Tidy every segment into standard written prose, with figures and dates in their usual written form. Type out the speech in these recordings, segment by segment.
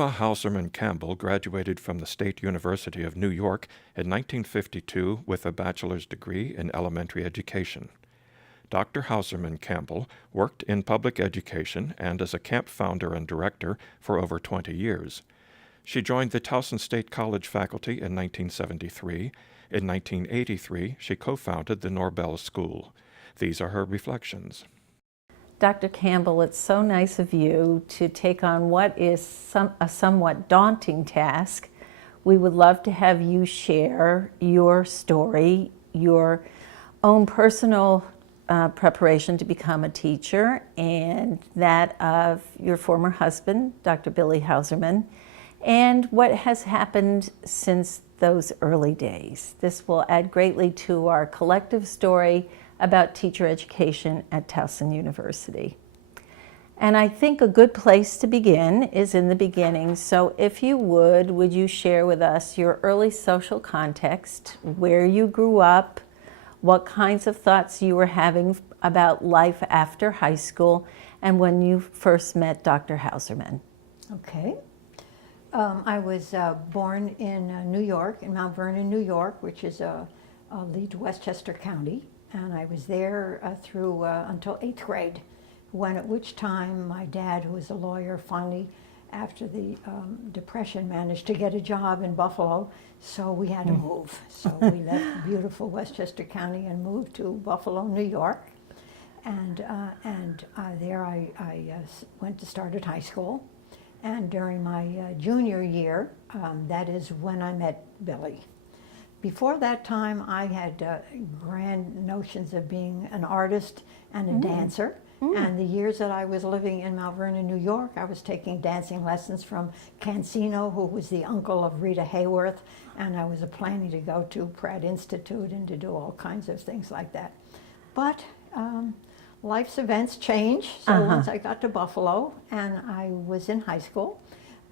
Norma Hauserman-Campbell graduated from the State University of New York in 1952 with a bachelor's degree in elementary education. Dr. Hauserman-Campbell worked in public education and as a camp founder and director for over 20 years. She joined the Towson State College faculty in 1973. In 1983, she co-founded the Norbel School. These are her reflections. Dr. Campbell, it's so nice of you to take on what is a somewhat daunting task. We would love to have you share your story, your own personal preparation to become a teacher, and that of your former husband, Dr. Billy Hauserman, and what has happened since those early days. This will add greatly to our collective story about teacher education at Towson University. And I think a good place to begin is in the beginning. So if you would you share with us your early social context, where you grew up, what kinds of thoughts you were having about life after high school, and when you first met Dr. Hauserman? Okay. I was born in New York, in Mount Vernon, New York, which is lead to Westchester County. And I was there through until 8th grade, at which time my dad, who was a lawyer, finally, after the Depression, managed to get a job in Buffalo, so we had to move. So we left beautiful Westchester County and moved to Buffalo, New York. And there I went to start at high school. And during my junior year, that is when I met Billy. Before that time, I had grand notions of being an artist and a dancer. And the years that I was living in Mount Vernon, New York, I was taking dancing lessons from Cancino, who was the uncle of Rita Hayworth, and I was planning to go to Pratt Institute and to do all kinds of things like that. But life's events change, so once I got to Buffalo and I was in high school,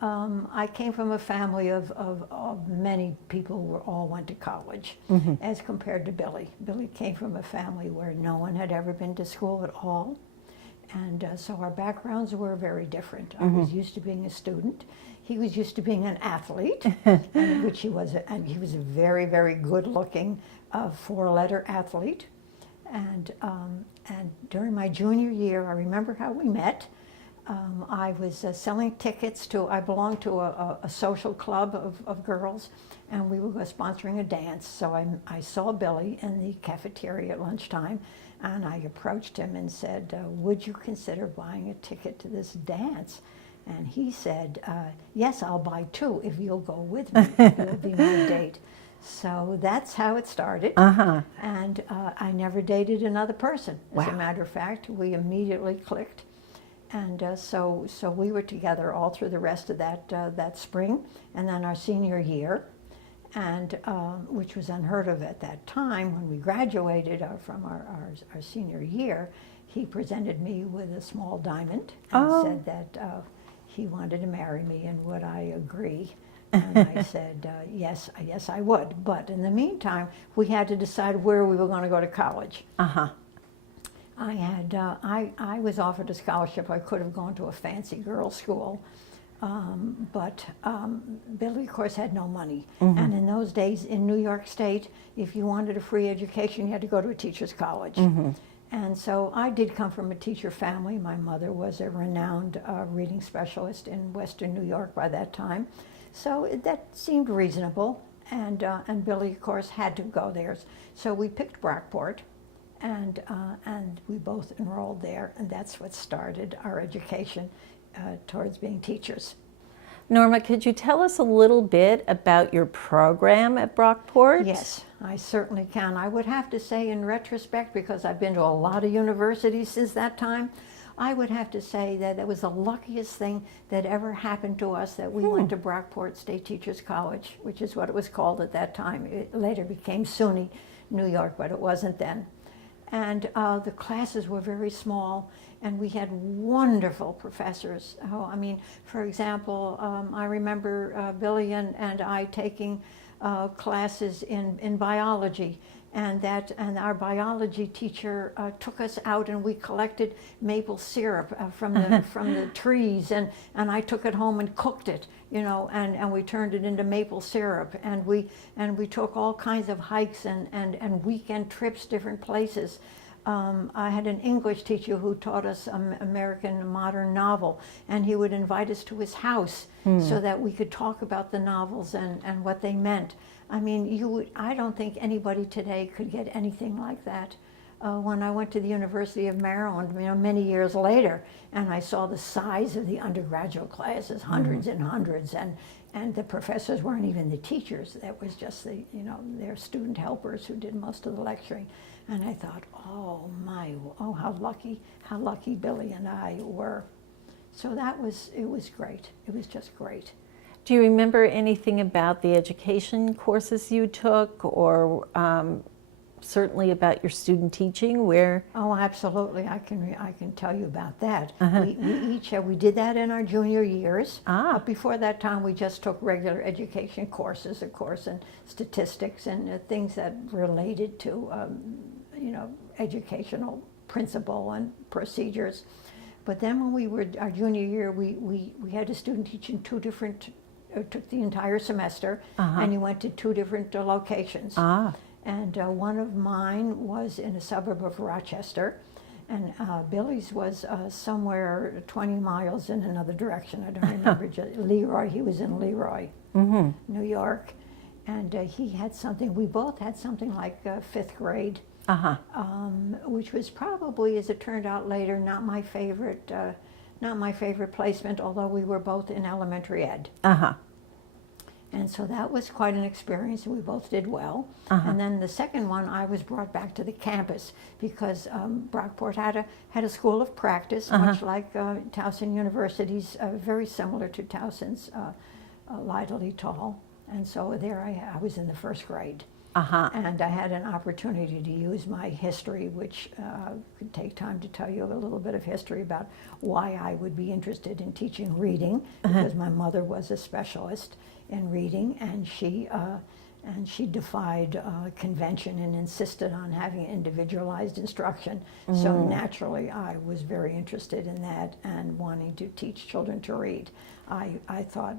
I came from a family of many people who all went to college, as compared to Billy. Billy came from a family where no one had ever been to school at all, and so our backgrounds were very different. I was used to being a student. He was used to being an athlete, which he was, and he was a very, very good-looking four-letter athlete. And during my junior year, I remember how we met. I was selling tickets I belonged to a social club of girls, and we were sponsoring a dance. So I saw Billy in the cafeteria at lunchtime, and I approached him and said, would you consider buying a ticket to this dance? And he said, yes, I'll buy two if you'll go with me, if you'll be my date. So that's how it started. And I never dated another person. As a matter of fact, we immediately clicked. And so we were together all through the rest of that spring, and then our senior year, and which was unheard of at that time. When we graduated from our senior year, he presented me with a small diamond and said that he wanted to marry me, and would I agree? And I said, yes, I would. But in the meantime, we had to decide where we were going to go to college. I was offered a scholarship. I could have gone to a fancy girls' school, but Billy, of course, had no money. And in those days in New York State, if you wanted a free education, you had to go to a teacher's college. And so I did come from a teacher family. My mother was a renowned reading specialist in Western New York by that time. So that seemed reasonable. And Billy, of course, had to go there. So we picked Brockport. And we both enrolled there, and that's what started our education towards being teachers. Norma, could you tell us a little bit about your program at Brockport? Yes, I certainly can. I would have to say, in retrospect, because I've been to a lot of universities since that time, I would have to say that it was the luckiest thing that ever happened to us that we went to Brockport State Teachers College, which is what it was called at that time. It later became SUNY New York, but it wasn't then. And the classes were very small, and we had wonderful professors. I mean, for example, I remember Billy and I taking classes in biology, and our biology teacher took us out and we collected maple syrup from the trees, and I took it home and cooked it, and we turned it into maple syrup, and we took all kinds of hikes and weekend trips, different places. I had an English teacher who taught us American modern novel, and he would invite us to his house so that we could talk about the novels and what they meant. I mean, I don't think anybody today could get anything like that. When I went to the University of Maryland, many years later, and I saw the size of the undergraduate classes, hundreds and hundreds, and the professors weren't even the teachers. That was just their student helpers who did most of the lecturing. And I thought, oh how lucky Billy and I were. So it was great. It was just great. Do you remember anything about the education courses you took, or certainly about your student teaching? Where? Oh, absolutely. I can tell you about that. We did that in our junior years. But before that time, we just took regular education courses, of course, and statistics and things that related to educational principle and procedures. But then when we were our junior year, we had a student teach in two different. Took the entire semester, and he went to two different locations. And one of mine was in a suburb of Rochester, and Billy's was somewhere 20 miles in another direction. I don't remember. Leroy, he was in Leroy, New York, and we both had something like fifth grade, which was probably, as it turned out later, not my favorite placement, although we were both in elementary ed. And so that was quite an experience, and we both did well. And then the second one, I was brought back to the campus because Brockport had a school of practice, much like Towson University's, very similar to Towson's Lytle Tall. And so there I was in the first grade. And I had an opportunity to use my history, which could take time to tell you a little bit of history about why I would be interested in teaching reading, because my mother was a specialist in reading, and she defied convention and insisted on having individualized instruction. So naturally, I was very interested in that and wanting to teach children to read. I thought,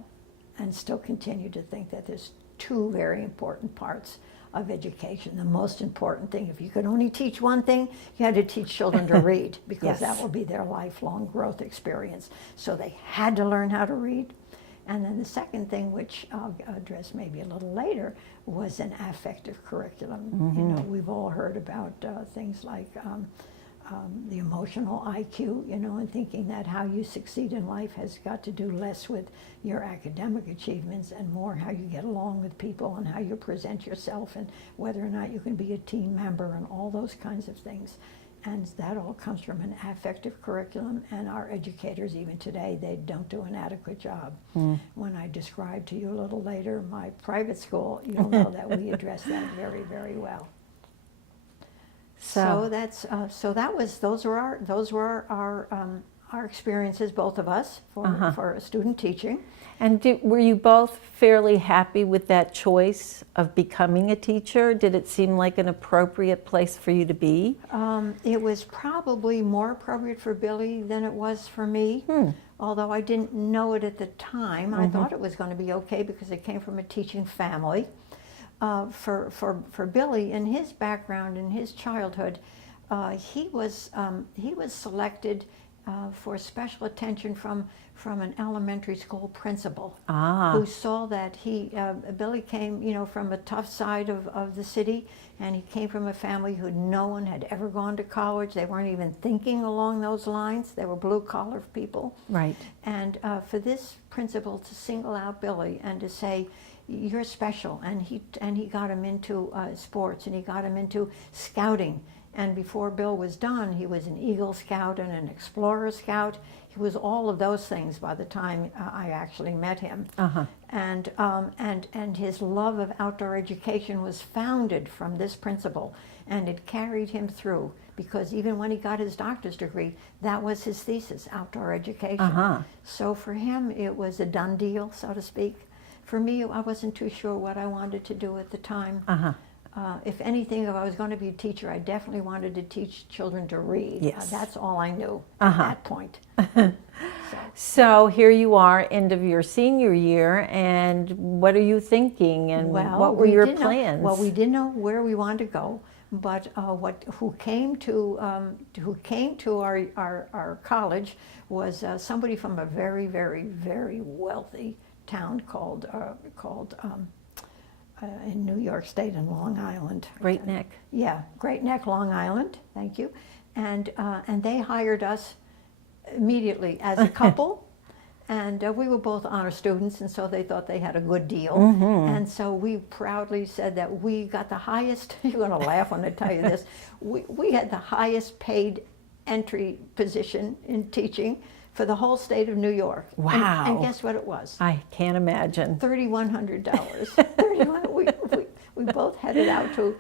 and still continue to think, that there's two very important parts of education. The most important thing, if you could only teach one thing, you had to teach children to read, because that will be their lifelong growth experience. So they had to learn how to read. And then the second thing, which I'll address maybe a little later, was an affective curriculum. We've all heard about things like the emotional IQ, and thinking that how you succeed in life has got to do less with your academic achievements and more how you get along with people and how you present yourself and whether or not you can be a team member and all those kinds of things. And that all comes from an affective curriculum, and our educators, even today, they don't do an adequate job. When I describe to you a little later my private school, you'll know that we address that very, very well. So those were our experiences, both of us, for student teaching. And were you both fairly happy with that choice of becoming a teacher? Did it seem like an appropriate place for you to be? It was probably more appropriate for Billy than it was for me, although I didn't know it at the time. I thought it was going to be okay because it came from a teaching family. For Billy, in his background, in his childhood, he was selected for special attention from an elementary school principal who saw that Billy came, from a tough side of the city, and he came from a family who no one had ever gone to college. They weren't even thinking along those lines. They were blue-collar people. Right. And for this principal to single out Billy and to say, you're special, and he got him into sports, and he got him into scouting. And before Bill was done, he was an Eagle Scout and an Explorer Scout. He was all of those things by the time I actually met him. And his love of outdoor education was founded from this principle, and it carried him through, because even when he got his doctor's degree, that was his thesis, outdoor education. So for him, it was a done deal, so to speak. For me, I wasn't too sure what I wanted to do at the time. if anything, if I was going to be a teacher, I definitely wanted to teach children to read. Yes. That's all I knew at that point. So here you are, end of your senior year, and what are you thinking, and what were your plans? Well, we didn't know where we wanted to go, but who came to our college was somebody from a very, very, very wealthy town called in New York State in Long Island. Great Neck. Yeah, Great Neck, Long Island. Thank you, and they hired us immediately as a couple. And we were both honor students, and so they thought they had a good deal. And so we proudly said that we got the highest, you're going to laugh when I tell you this, we had the highest paid entry position in teaching for the whole state of New York. Wow. And guess what it was? I can't imagine. $3,100. We both headed out to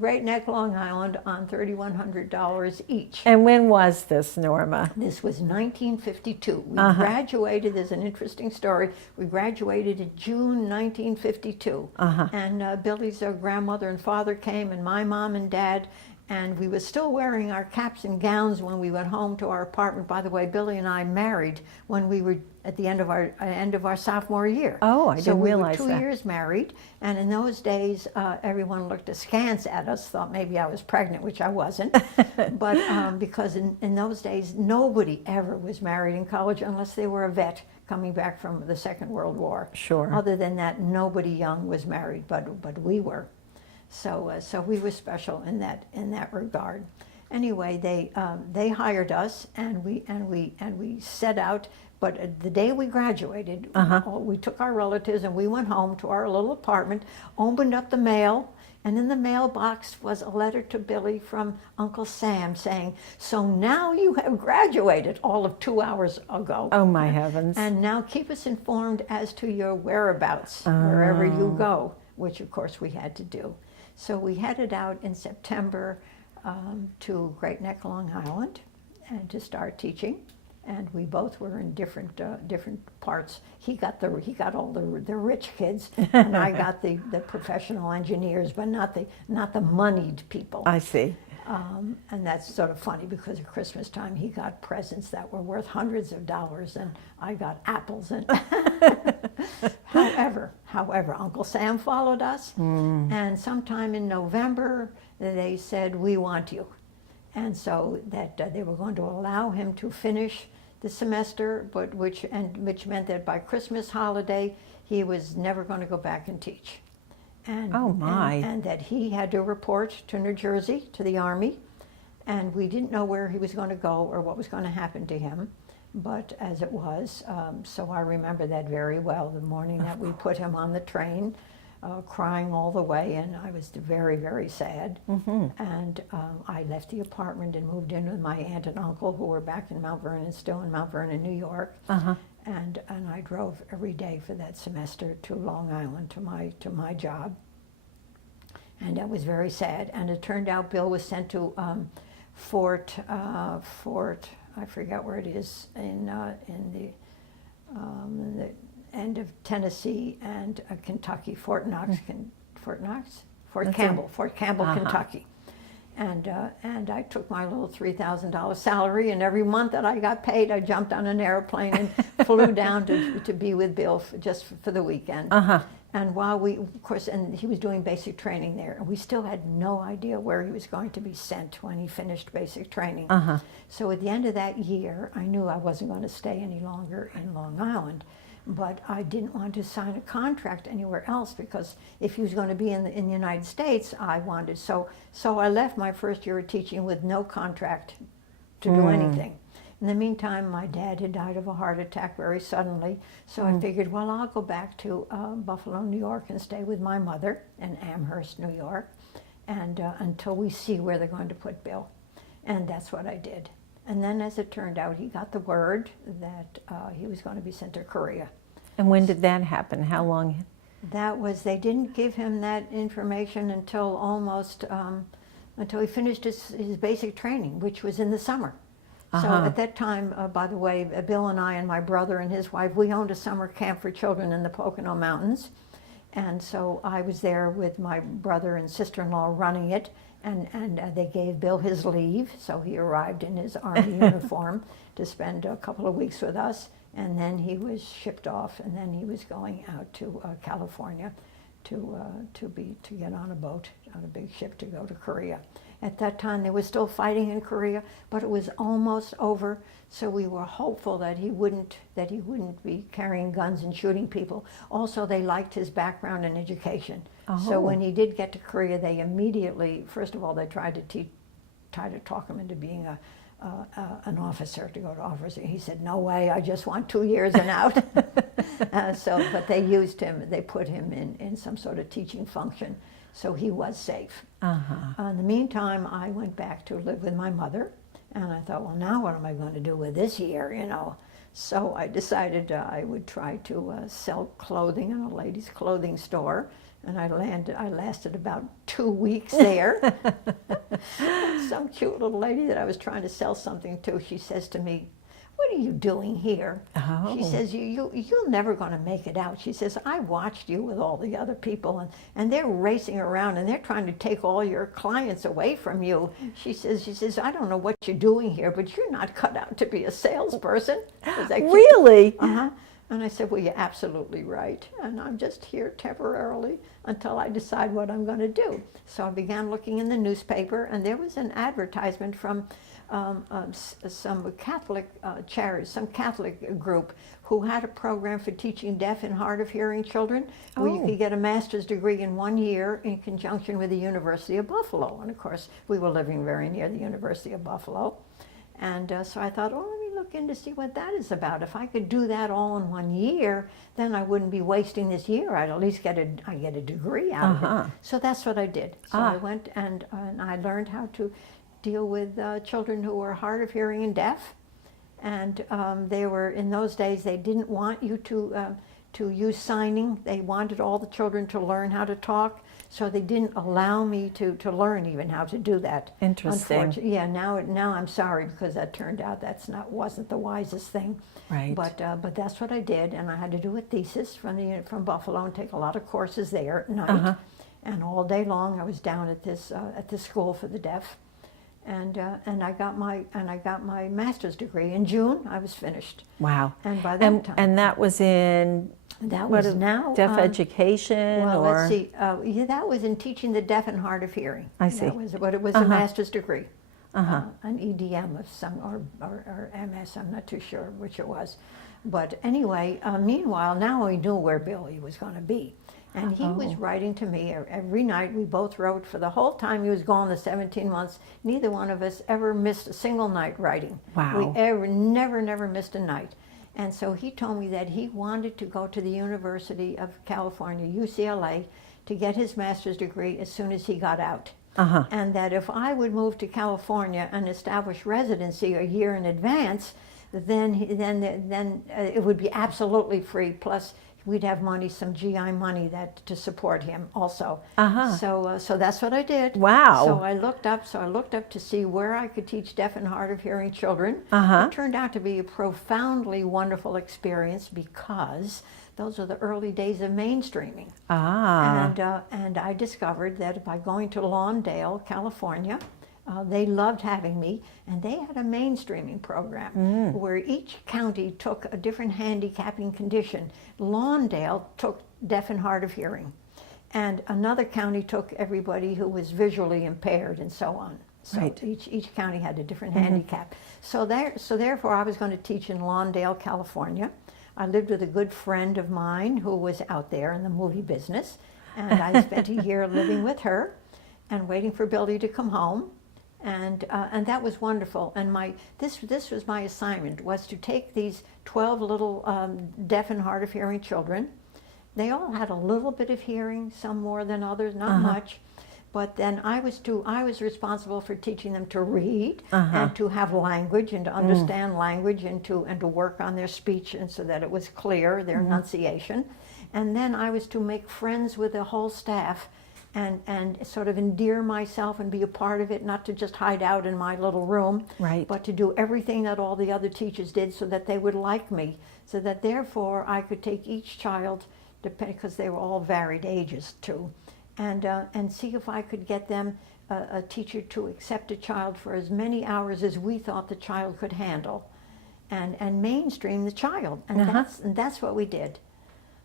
Great Neck, Long Island on $3,100 each. And when was this, Norma? This was 1952. We graduated, there's an interesting story, we graduated in June 1952. And Billy's grandmother and father came, and my mom and dad, and we were still wearing our caps and gowns when we went home to our apartment. By the way, Billy and I married when we were at the end of our sophomore year. Oh, I didn't realize that. So we were 2 years married, and in those days, everyone looked askance at us, thought maybe I was pregnant, which I wasn't. But because in those days, nobody ever was married in college unless they were a vet coming back from the Second World War. Sure. Other than that, nobody young was married, but we were. So we were special in that regard. Anyway, they hired us, and we set out. But the day we graduated, we took our relatives and we went home to our little apartment, opened up the mail, and in the mailbox was a letter to Billy from Uncle Sam saying, "So now you have graduated," all of 2 hours ago. Oh my heavens. And now keep us informed as to your whereabouts wherever you go, which of course we had to do. So we headed out in September to Great Neck, Long Island, and to start teaching. And we both were in different parts. He got all the rich kids, and I got the professional engineers, but not the moneyed people. I see. And that's sort of funny because at Christmas time he got presents that were worth hundreds of dollars, and I got apples. And however, Uncle Sam followed us, and sometime in November they said, "We want you," and so that they were going to allow him to finish the semester, but which meant that by Christmas holiday he was never going to go back and teach. And, oh my! And that he had to report to New Jersey, to the Army, and we didn't know where he was going to go or what was going to happen to him. But as it was, so I remember that very well. The morning that we put him on the train, crying all the way, and I was very, very sad. And I left the apartment and moved in with my aunt and uncle, who were back in Mount Vernon, still in Mount Vernon, New York. And I drove every day for that semester to Long Island to my job, and that was very sad. And it turned out Bill was sent to Fort I forget where it is in the end of Tennessee and Kentucky, Fort Campbell, Kentucky. And I took my little $3,000 salary, and every month that I got paid, I jumped on an airplane and flew down to be with Bill just for the weekend. And while and he was doing basic training there, and we still had no idea where he was going to be sent when he finished basic training. So at the end of that year, I knew I wasn't going to stay any longer in Long Island. But I didn't want to sign a contract anywhere else, because if he was going to be in the United States, I wanted. So I left my first year of teaching with no contract to do anything. In the meantime, my dad had died of a heart attack very suddenly, so I figured, well, I'll go back to Buffalo, New York, and stay with my mother in Amherst, New York, and until we see where they're going to put Bill. And that's what I did. And then, as it turned out, he got the word that he was going to be sent to Korea. And when did that happen? How long? They didn't give him that information until until he finished his basic training, which was in the summer. So at that time, by the way, Bill and I and my brother and his wife, we owned a summer camp for children in the Pocono Mountains. And so I was there with my brother and sister-in-law running it, and they gave Bill his leave, so he arrived in his Army uniform to spend a couple of weeks with us, and then he was shipped off, and then he was going out to California to get on a boat, on a big ship to go to Korea. At that time, they were still fighting in Korea, but it was almost over. So we were hopeful that he wouldn't be carrying guns and shooting people. Also, they liked his background in education. So when he did get to Korea, they immediately, first of all, they tried to talk him into being an officer, to go to officer. He said, "No way, I just want 2 years and out." But they used him. They put him in some sort of teaching function. So he was safe. In the meantime, I went back to live with my mother, and I thought, well, now what am I going to do with this year, you know? So I decided I would try to sell clothing in a ladies' clothing store, and I lasted about 2 weeks there. Some cute little lady that I was trying to sell something to, she says to me, "What are you doing here?" She says, you're never going to make it out. She says, "I watched you with all the other people, and they're racing around, and they're trying to take all your clients away from you." She says, "I don't know what you're doing here, but you're not cut out to be a salesperson." Really? And I said, "Well, you're absolutely right, and I'm just here temporarily until I decide what I'm going to do." So I began looking in the newspaper, and there was an advertisement from some Catholic charity, some Catholic group who had a program for teaching deaf and hard of hearing children, where you could get a master's degree in 1 year in conjunction with the University of Buffalo. And of course, we were living very near the University of Buffalo. And so I thought, let me look in to see what that is about. If I could do that all in 1 year, then I wouldn't be wasting this year. I'd at least get a degree out of it. So that's what I did. So I went and I learned how to deal with children who were hard of hearing and deaf. And they were, in those days, they didn't want you to use signing. They wanted all the children to learn how to talk. So they didn't allow me to learn even how to do that. Interesting. Yeah, now I'm sorry, because that turned out wasn't the wisest thing. Right. But that's what I did, and I had to do a thesis from Buffalo and take a lot of courses there at night. And all day long I was down at this school for the deaf. And I got my master's degree in June. I was finished. Wow. And by that time, and that was in deaf education, well, or let's see. Yeah, that was in teaching the deaf and hard of hearing. I see. But it was a master's degree, an EDM of some or MS. I'm not too sure which it was. But anyway, meanwhile, now we knew where Billy was going to be. And he was writing to me every night. We both wrote for the whole time he was gone, the 17 months. Neither one of us ever missed a single night writing. Wow. We never missed a night. And so he told me that he wanted to go to the University of California, UCLA, to get his master's degree as soon as he got out. And that if I would move to California and establish residency a year in advance, then it would be absolutely free. Plus, we'd have money, some GI money to support him also. So that's what I did. Wow. So I looked up to see where I could teach deaf and hard of hearing children. It turned out to be a profoundly wonderful experience, because those are the early days of mainstreaming. And I discovered that by going to Lawndale, California, they loved having me, and they had a mainstreaming program where each county took a different handicapping condition. Lawndale took deaf and hard of hearing, and another county took everybody who was visually impaired, and so on. So each county had a different handicap. So therefore, I was going to teach in Lawndale, California. I lived with a good friend of mine who was out there in the movie business, and I spent a year living with her and waiting for Billy to come home. And that was wonderful. And this was my assignment, was to take these 12 little deaf and hard of hearing children. They all had a little bit of hearing, some more than others, not much. But then I was responsible for teaching them to read and to have language and to understand language and to work on their speech, and so that it was clear, their enunciation. And then I was to make friends with the whole staff and sort of endear myself and be a part of it, not to just hide out in my little room, but to do everything that all the other teachers did, so that they would like me, so that therefore I could take each child because they were all varied ages too, and see if I could get them a teacher to accept a child for as many hours as we thought the child could handle, and mainstream the child, and that's what we did.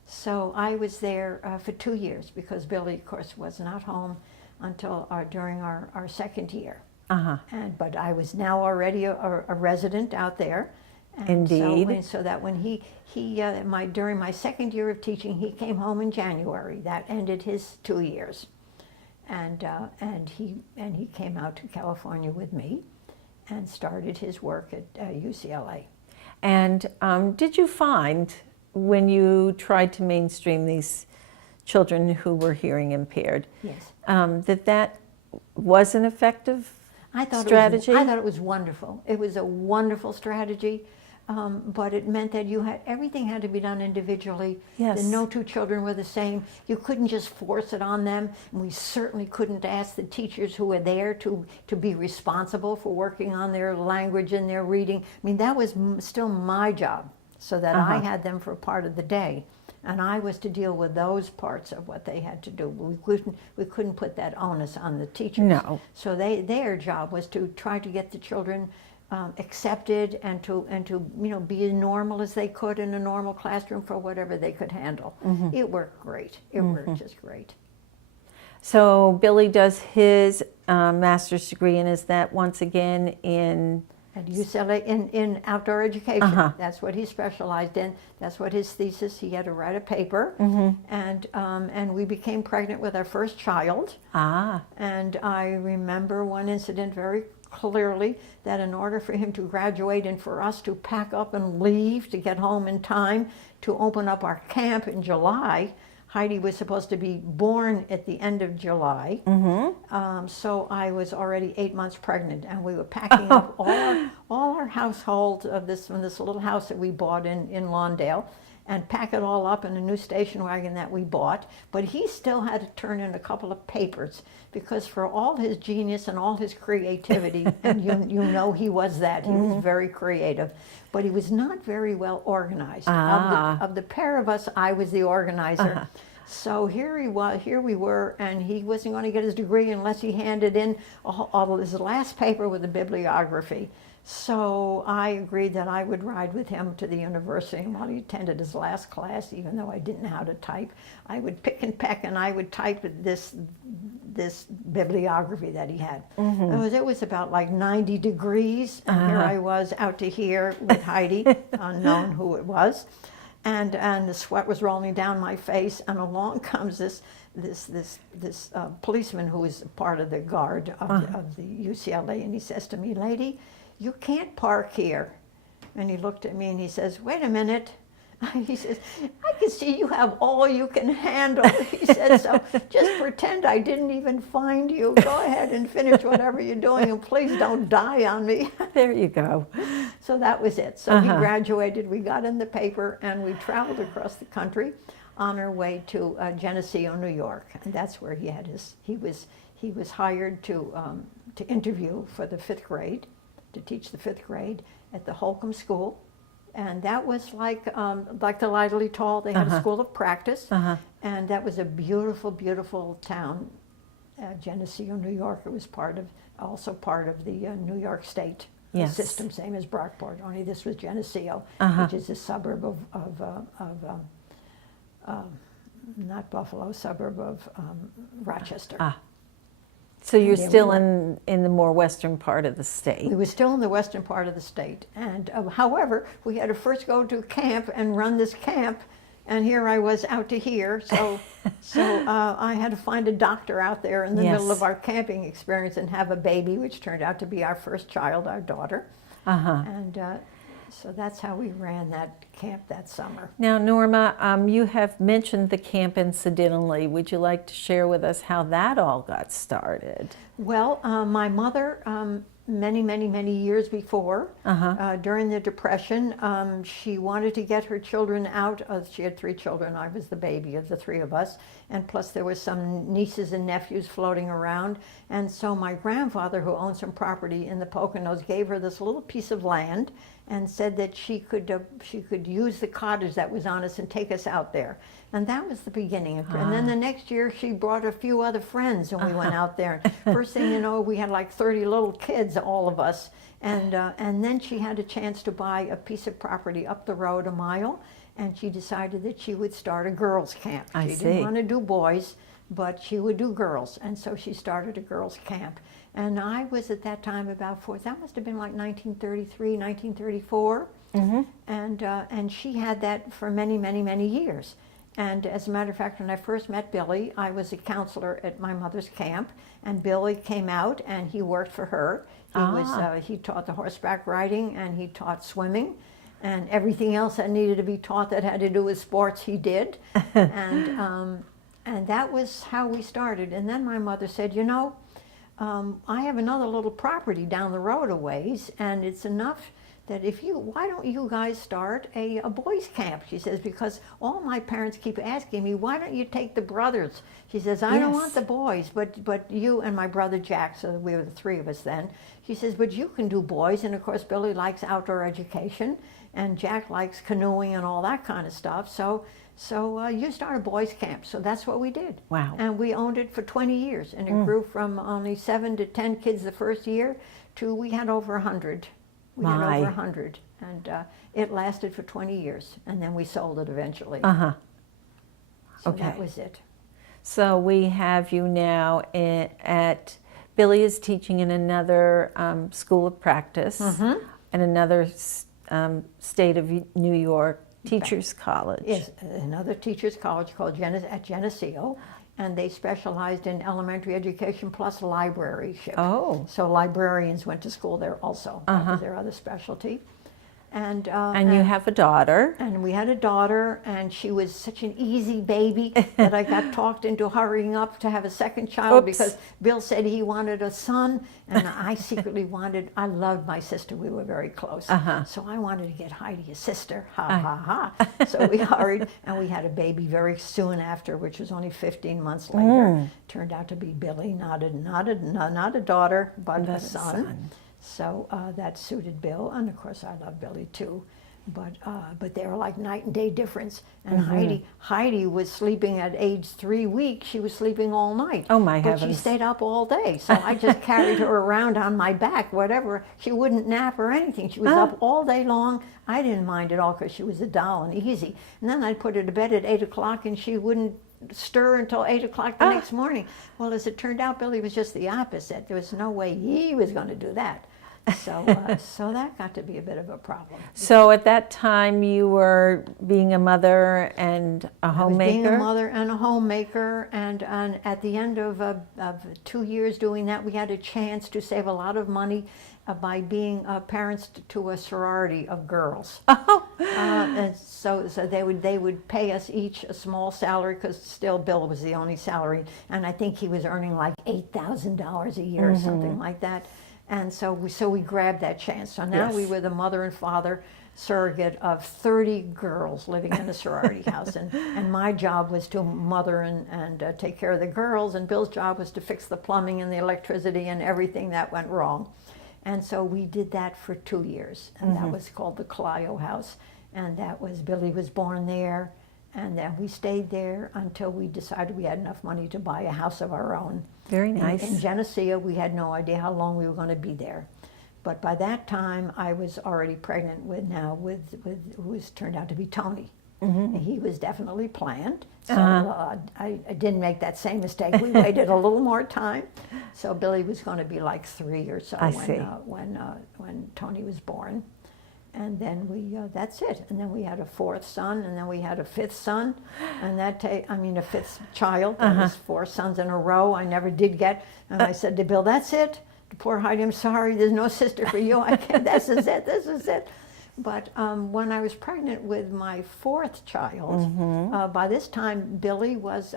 So I was there for 2 years because Billy, of course, was not home until during our second year. But I was now already a resident out there. And Indeed. So that when during my second year of teaching, he came home in January. That ended his 2 years, and he came out to California with me, and started his work at UCLA. And did you find, when you tried to mainstream these children who were hearing impaired, Yes. that was an effective strategy? I thought it was wonderful. It was a wonderful strategy, but it meant that everything had to be done individually. Yes. No two children were the same. You couldn't just force it on them, and we certainly couldn't ask the teachers who were there to be responsible for working on their language and their reading. I mean, that was still my job, so that I had them for part of the day. And I was to deal with those parts of what they had to do. We couldn't put that onus on the teachers. No. So their job was to try to get the children accepted and to be as normal as they could in a normal classroom for whatever they could handle. It worked great. It worked just great. So Billy does his master's degree, and is that once again in? At UCLA in outdoor education. That's what he specialized in. That's what his thesis. He had to write a paper, and we became pregnant with our first child. And I remember one incident very clearly, that in order for him to graduate and for us to pack up and leave to get home in time to open up our camp in July, Heidi was supposed to be born at the end of July, so I was already 8 months pregnant, and we were packing up all our household from this little house that we bought in Lawndale, and pack it all up in a new station wagon that we bought. But he still had to turn in a couple of papers, because for all his genius and all his creativity, and you know he was that, he was very creative, but he was not very well organized. Of the pair of us, I was the organizer. So here we were, and he wasn't going to get his degree unless he handed in all of his last paper with a bibliography. So I agreed that I would ride with him to the university, and while he attended his last class, even though I didn't know how to type, I would pick and peck, and I would type this bibliography that he had. It was about like 90 degrees, and here I was out to here with Heidi, unknown who it was, and the sweat was rolling down my face, and along comes this policeman who was part of the guard of the UCLA, and he says to me, "Lady, you can't park here." And he looked at me and he says, "Wait a minute." He says, "I can see you have all you can handle." He said, "So just pretend I didn't even find you. Go ahead and finish whatever you're doing, and please don't die on me." There you go. So that was it. So he graduated, we got in the paper, and we traveled across the country on our way to Geneseo, New York. And that's where he was hired to interview for the 5th grade, to teach the 5th grade at the Holcomb School. And that was like the Lively Tall. They had a school of practice, and that was a beautiful, beautiful town, Geneseo, New York. It was also part of the New York State system, same as Brockport. Only this was Geneseo, which is a suburb of not Buffalo, suburb of Rochester. So you're still in the more western part of the state. We were still in the western part of the state. And however, we had to first go to camp and run this camp, and here I was out to here. So I had to find a doctor out there in the middle of our camping experience and have a baby, which turned out to be our first child, our daughter. And so that's how we ran that camp that summer. Now, Norma, you have mentioned the camp incidentally. Would you like to share with us how that all got started? Well, my mother, many years before, during the Depression, she wanted to get her children out. She had 3 children. I was the baby of the 3 of us, and plus there were some nieces and nephews floating around. And so my grandfather, who owned some property in the Poconos, gave her this little piece of land, and said that she could use the cottage that was on us and take us out there. And that was the beginning of it. And then the next year she brought a few other friends and we went out there. And first thing you know, we had like 30 little kids, all of us. And then she had a chance to buy a piece of property up the road a mile, and she decided that she would start a girls' camp. She didn't want to do boys, but she would do girls. And so she started a girls' camp. And I was at that time about four, that must have been like 1933, 1934. And she had that for many, many, many years. And as a matter of fact, when I first met Billy, I was a counselor at my mother's camp, and Billy came out and he worked for her. He taught the horseback riding, and he taught swimming, and everything else that needed to be taught that had to do with sports he did. And that was how we started. And then my mother said, you know, I have another little property down the road a ways, and it's enough that why don't you guys start a boys' camp? She says, because all my parents keep asking me, why don't you take the brothers? She says, I don't want the boys, but you and my brother Jack, so we were the three of us then. She says, but you can do boys, and of course Billy likes outdoor education, and Jack likes canoeing and all that kind of stuff, so you start a boys' camp. So that's what we did. Wow. And we owned it for 20 years, and it grew from only 7 to 10 kids the first year to we had over 100. We had over 100, and it lasted for 20 years, and then we sold it eventually. So that was it. So we have you now at, Billy is teaching in another school of practice, in another state of New York, Teachers College. Yes, another teachers college called at Geneseo, and they specialized in elementary education plus libraryship. Oh. So librarians went to school there also. That was their other specialty. And you have a daughter. And we had a daughter, and she was such an easy baby that I got talked into hurrying up to have a second child because Bill said he wanted a son, and I secretly I loved my sister. We were very close. So I wanted to get Heidi a sister. Ha, ha, ha. So we hurried, and we had a baby very soon after, which was only 15 months later. Turned out to be Billy, not a daughter, but a son. So that suited Bill, and of course I love Billy too, but they were like night and day difference. And Heidi was sleeping at age 3 weeks. She was sleeping all night. Oh my heavens! But she stayed up all day, so I just carried her around on my back, whatever. She wouldn't nap or anything. She was up all day long. I didn't mind at all because she was a doll and easy. And then I'd put her to bed at 8 o'clock, and she wouldn't stir until 8 o'clock the next morning. Well, as it turned out, Billy was just the opposite. There was no way he was going to do that. So that got to be a bit of a problem. So at that time you were being a mother and a homemaker? I was being a mother and a homemaker, and at the end of 2 years doing that, we had a chance to save a lot of money by being parents to a sorority of girls. And so they would pay us each a small salary, because still Bill was the only salary, and I think he was earning like $8,000 a year or something like that. And so we grabbed that chance. So now we were the mother and father surrogate of 30 girls living in a sorority house. And my job was to mother and take care of the girls, and Bill's job was to fix the plumbing and the electricity and everything that went wrong. And so we did that for 2 years, and that was called the Clio House. And that was, Billy was born there, and then we stayed there until we decided we had enough money to buy a house of our own. Very nice. In Geneseo, we had no idea how long we were going to be there. But by that time, I was already pregnant with who turned out to be Tony. He was definitely planned. So I didn't make that same mistake. We waited a little more time. So Billy was going to be like 3 or so when Tony was born. And then that's it. And then we had a 4th son, and then we had a 5th son, and a 5th child. That was 4 sons in a row. I never did get. And I said to Bill, "That's it. Poor Heidi, I'm sorry. There's no sister for you. I can't. This is it. This is it." But when I was pregnant with my 4th child, by this time Billy was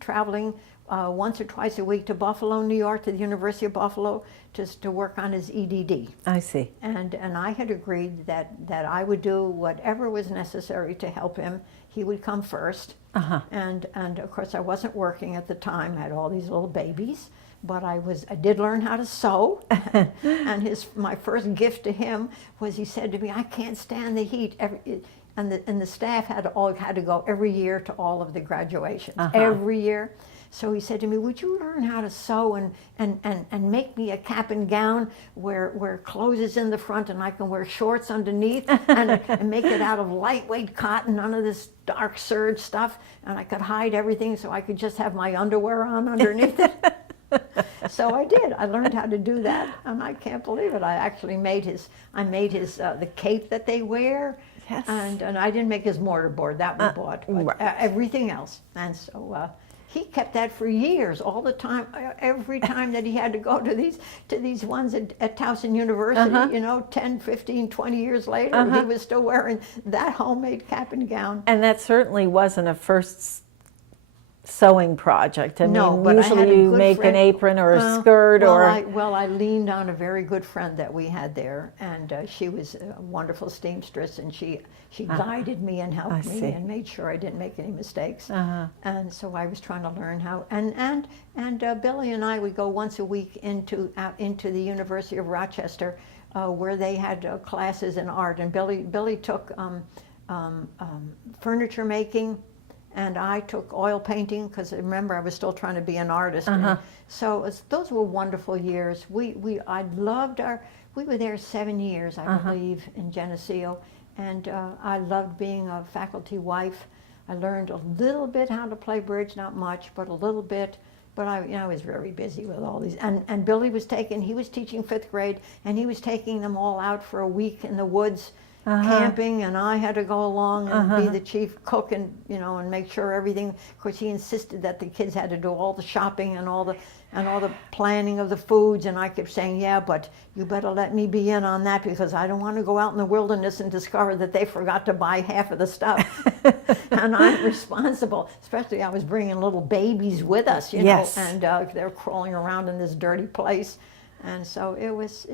traveling once or twice a week to Buffalo, New York, to the University of Buffalo, just to work on his EDD. I see. And I had agreed that I would do whatever was necessary to help him. He would come first. And of course I wasn't working at the time. I had all these little babies, but I did learn how to sew. And my first gift to him was, he said to me, "I can't stand the heat." And the staff had to go every year to all of the graduations, every year. So he said to me, "Would you learn how to sew and make me a cap and gown where clothes is in the front and I can wear shorts underneath, and make it out of lightweight cotton, none of this dark serge stuff, and I could hide everything so I could just have my underwear on underneath it?" So I did. I learned how to do that, and I can't believe it. I actually made the cape that they wear. Yes. And I didn't make his mortarboard, that we bought, but everything else. And so he kept that for years, all the time, every time that he had to go to these ones at Towson University, 10, 15, 20 years later, he was still wearing that homemade cap and gown. And that certainly wasn't a first sewing project. I No, mean, but I had usually a you good make an friend- apron or a skirt I leaned on a very good friend that we had there, and she was a wonderful seamstress, and she guided me and helped me and made sure I didn't make any mistakes. And so I was trying to learn how. And Billy and I would go once a week into the University of Rochester, where they had classes in art. And Billy took furniture making. And I took oil painting, because remember I was still trying to be an artist. And so those were wonderful years. We were there 7 years, I believe, in Geneseo, and I loved being a faculty wife. I learned a little bit how to play bridge, not much, but a little bit. But I was very busy with all these. And Billy was teaching 5th grade, and he was taking them all out for a week in the woods, camping, and I had to go along and be the chief cook and and make sure everything. Of course, he insisted that the kids had to do all the shopping and all the planning of the foods, and I kept saying, "Yeah, but you better let me be in on that, because I don't want to go out in the wilderness and discover that they forgot to buy half of the stuff." And I'm responsible. Especially, I was bringing little babies with us, Yes. and they're crawling around in this dirty place, and so it was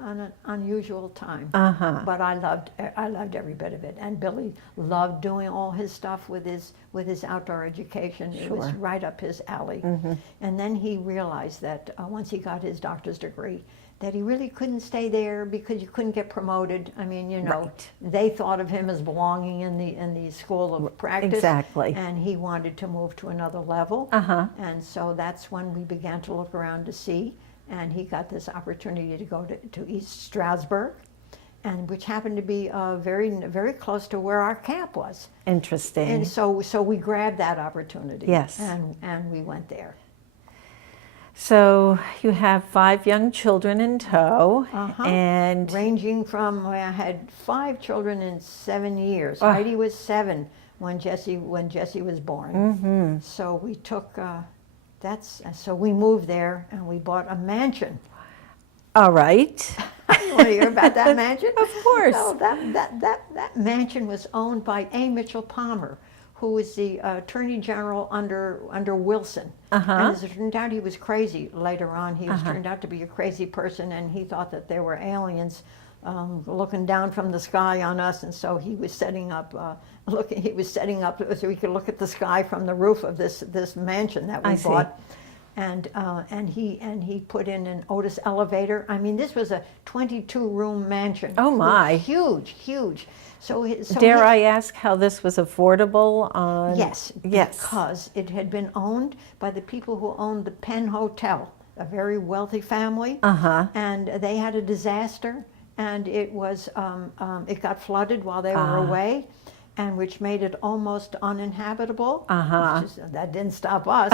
an unusual time. But I loved every bit of it. And Billy loved doing all his stuff with his outdoor education. It was right up his alley. And then he realized that once he got his doctor's degree, that he really couldn't stay there because you couldn't get promoted. I mean, they thought of him as belonging in the school of practice. Exactly. And he wanted to move to another level. And so that's when we began to look around to see. And he got this opportunity to go to East Stroudsburg, and which happened to be very, very close to where our camp was. Interesting. And so we grabbed that opportunity. Yes. And we went there. So you have 5 young children in tow, and ranging from, I had 5 children in 7 years. Heidi was 7 when Jesse was born. So we took. So we moved there and we bought a mansion. All right. You want to hear about that mansion? Of course. No, that mansion was owned by A. Mitchell Palmer, who was the Attorney General under Wilson. And as it turned out, he was crazy later on. He turned out to be a crazy person, and he thought that there were aliens looking down from the sky on us, and so he was setting up so we could look at the sky from the roof of this mansion that we bought. And he put in an Otis elevator. I mean, this was a 22-room mansion. Oh my! Huge, huge. Dare I ask how this was affordable? Yes, because it had been owned by the people who owned the Penn Hotel, a very wealthy family, and they had a disaster. And it it got flooded while they were away, and which made it almost uninhabitable. That didn't stop us.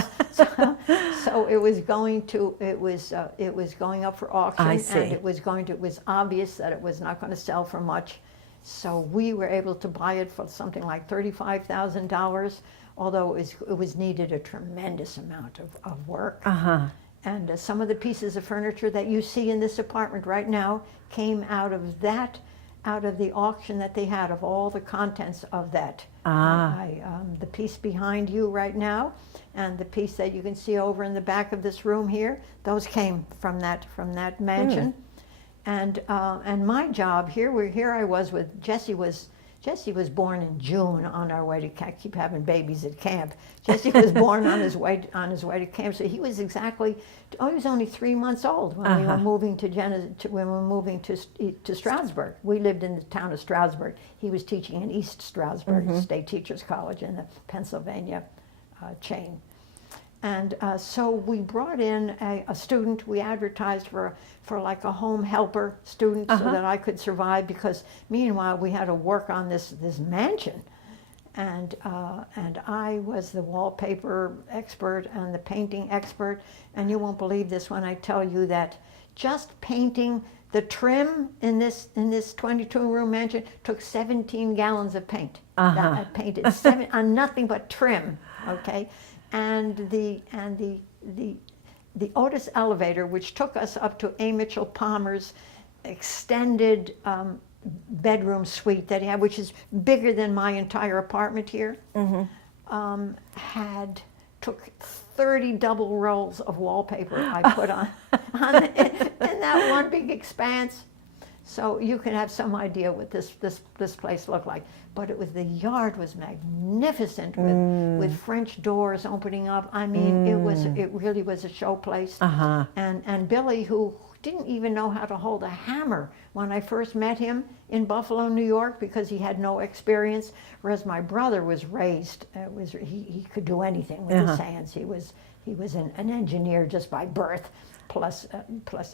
So it was going up for auction, and it was obvious that it was not going to sell for much. So we were able to buy it for something like $35,000, although it was needed a tremendous amount of work. And some of the pieces of furniture that you see in this apartment right now came out of that out of the auction that they had of all the contents of that. The piece behind you right now, and the piece that you can see over in the back of this room here, those came from that mansion. And my job here I was with Jesse was born in June on our way to keep having babies at camp. Jesse was born on his way to camp, so he was he was only 3 months old when we were moving to Stroudsburg. We lived in the town of Stroudsburg. He was teaching in East Stroudsburg State Teachers College in the Pennsylvania chain. And so we brought in a student. We advertised for like a home helper student so that I could survive, because meanwhile we had to work on this mansion. And I was the wallpaper expert and the painting expert. And you won't believe this when I tell you that just painting the trim in this 22-room mansion took 17 gallons of paint. I painted on nothing but trim, okay? And the Otis elevator, which took us up to A. Mitchell Palmer's extended bedroom suite that he had, which is bigger than my entire apartment here, took 30 double rolls of wallpaper I put on in that one big expanse. So you can have some idea what this place looked like. But the yard was magnificent with French doors opening up. I mean, it really was a show place. And Billy, who didn't even know how to hold a hammer when I first met him in Buffalo, New York, because he had no experience, whereas my brother was raised, he could do anything with his hands. He was an engineer just by birth. Plus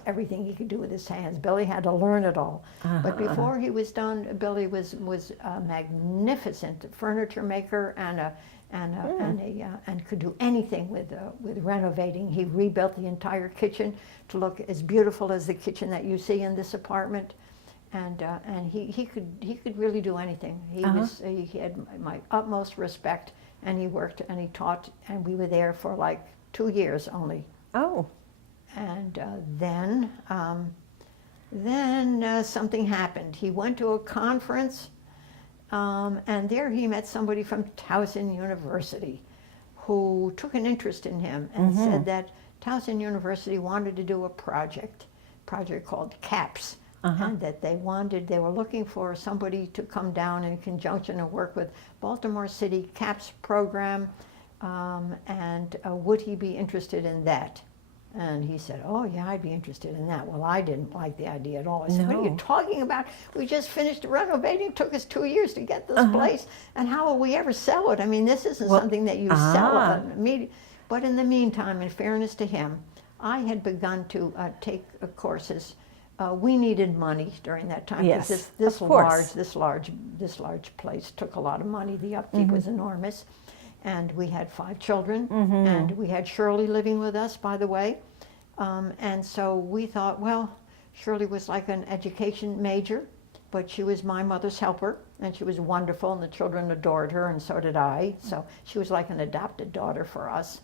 everything he could do with his hands. Billy had to learn it all. But before he was done, Billy was a magnificent furniture maker and could do anything with renovating. He rebuilt the entire kitchen to look as beautiful as the kitchen that you see in this apartment. And he could really do anything. He had my utmost respect, and he worked and he taught, and we were there for like 2 years only. Oh. And then something happened. He went to a conference, and there he met somebody from Towson University who took an interest in him and said that Towson University wanted to do a project called CAPS, and that they were looking for somebody to come down in conjunction and work with Baltimore City CAPS program, and would he be interested in that? And he said, oh, yeah, I'd be interested in that. Well, I didn't like the idea at all. I said, what are you talking about? We just finished renovating. It took us 2 years to get this place. And how will we ever sell it? I mean, this isn't something that you sell immediately. But in the meantime, in fairness to him, I had begun to take courses. We needed money during that time. Yes, This large place took a lot of money. The upkeep was enormous. And we had 5 children, and we had Shirley living with us, by the way. And so we thought, well, Shirley was like an education major, but she was my mother's helper, and she was wonderful, and the children adored her, and so did I. So she was like an adopted daughter for us.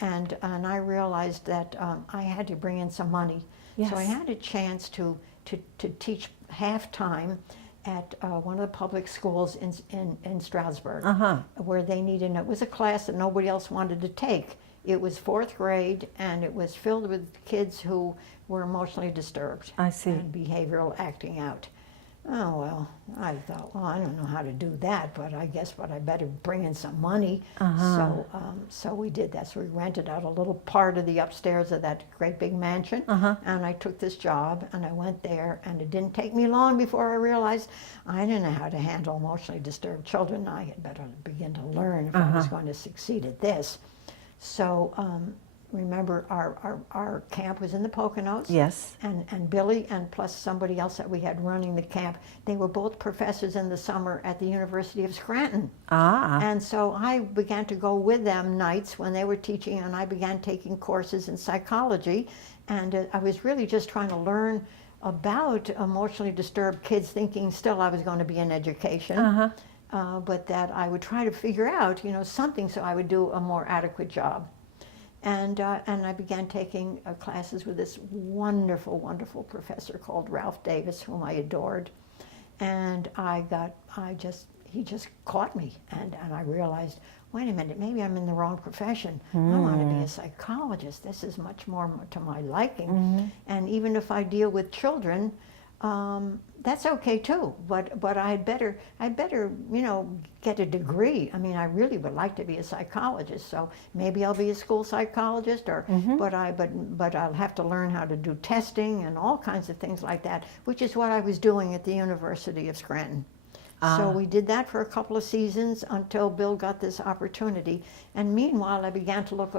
And I realized that I had to bring in some money. Yes. So I had a chance to teach half-time at one of the public schools in Stroudsburg, where they needed, it was a class that nobody else wanted to take. It was 4th grade, and it was filled with kids who were emotionally disturbed. I see. And behavioral acting out. Oh, well, I thought, well, I don't know how to do that, but I guess I better bring in some money. So we did that. So we rented out a little part of the upstairs of that great big mansion, and I took this job, and I went there, and it didn't take me long before I realized I didn't know how to handle emotionally disturbed children. I had better begin to learn if I was going to succeed at this. So remember, our camp was in the Poconos. Yes. And Billy and plus somebody else that we had running the camp, they were both professors in the summer at the University of Scranton. And so I began to go with them nights when they were teaching, and I began taking courses in psychology. And I was really just trying to learn about emotionally disturbed kids, thinking still I was going to be in education. But that I would try to figure out, something so I would do a more adequate job. And I began taking classes with this wonderful, wonderful professor called Ralph Davis, whom I adored. And he just caught me, and I realized, wait a minute, maybe I'm in the wrong profession. I want to be a psychologist. This is much more to my liking. And even if I deal with children, that's okay too. But I'd better get a degree. I mean, I really would like to be a psychologist. So maybe I'll be a school psychologist, but I'll have to learn how to do testing and all kinds of things like that, which is what I was doing at the University of Scranton. So we did that for a couple of seasons until Bill got this opportunity. And meanwhile, I began to look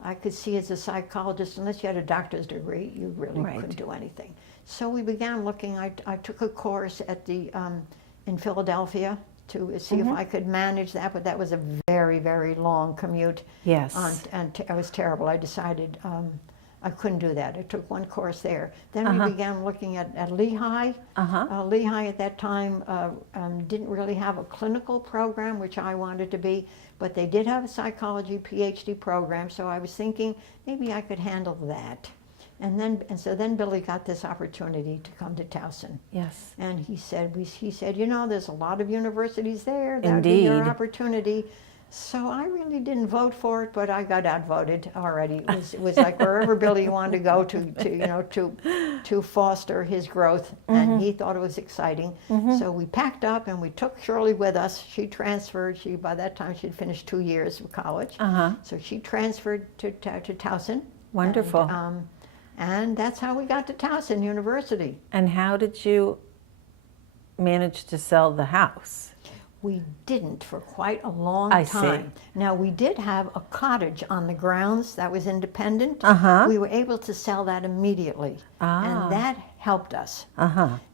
I could see as a psychologist, unless you had a doctor's degree, you really couldn't do anything. So we began looking. I took a course at in Philadelphia to see if I could manage that, but that was a very, very long commute. Yes. And it was terrible. I decided I couldn't do that. I took one course there. Then we began looking at Lehigh. Lehigh at that time didn't really have a clinical program, which I wanted to be, but they did have a psychology PhD program, so I was thinking maybe I could handle that. And so then Billy got this opportunity to come to Towson. Yes. And he said, there's a lot of universities there. That would be your opportunity. So I really didn't vote for it, but I got outvoted already. It was like wherever Billy wanted to go to foster his growth, and he thought it was exciting. So we packed up and we took Shirley with us. She transferred. By that time she'd finished 2 years of college. So she transferred to Towson. Wonderful. And that's how we got to Towson University. And how did you manage to sell the house? We didn't for quite a long I time. see. Now, we did have a cottage on the grounds that was independent. We were able to sell that immediately, and that helped us.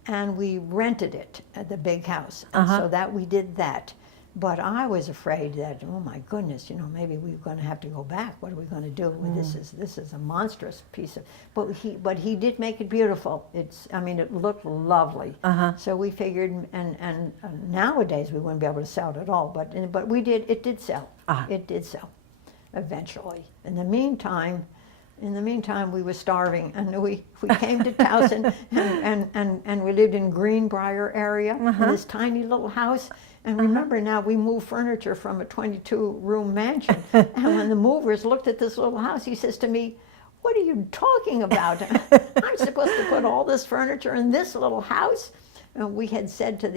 And we rented it at the big house, and so that we did that. But I was afraid that, oh my goodness, maybe we're going to have to go back. What are we going to do? This is a monstrous piece of. But he did make it beautiful. It looked lovely. So we figured, and nowadays we wouldn't be able to sell it at all. But we did. It did sell. It did sell, eventually. In the meantime, we were starving, and we came to Towson, and we lived in Greenbrier area in this tiny little house. And remember now, we moved furniture from a 22-room mansion. And when the movers looked at this little house, he says to me, "What are you talking about? I'm supposed to put all this furniture in this little house?" And we had said to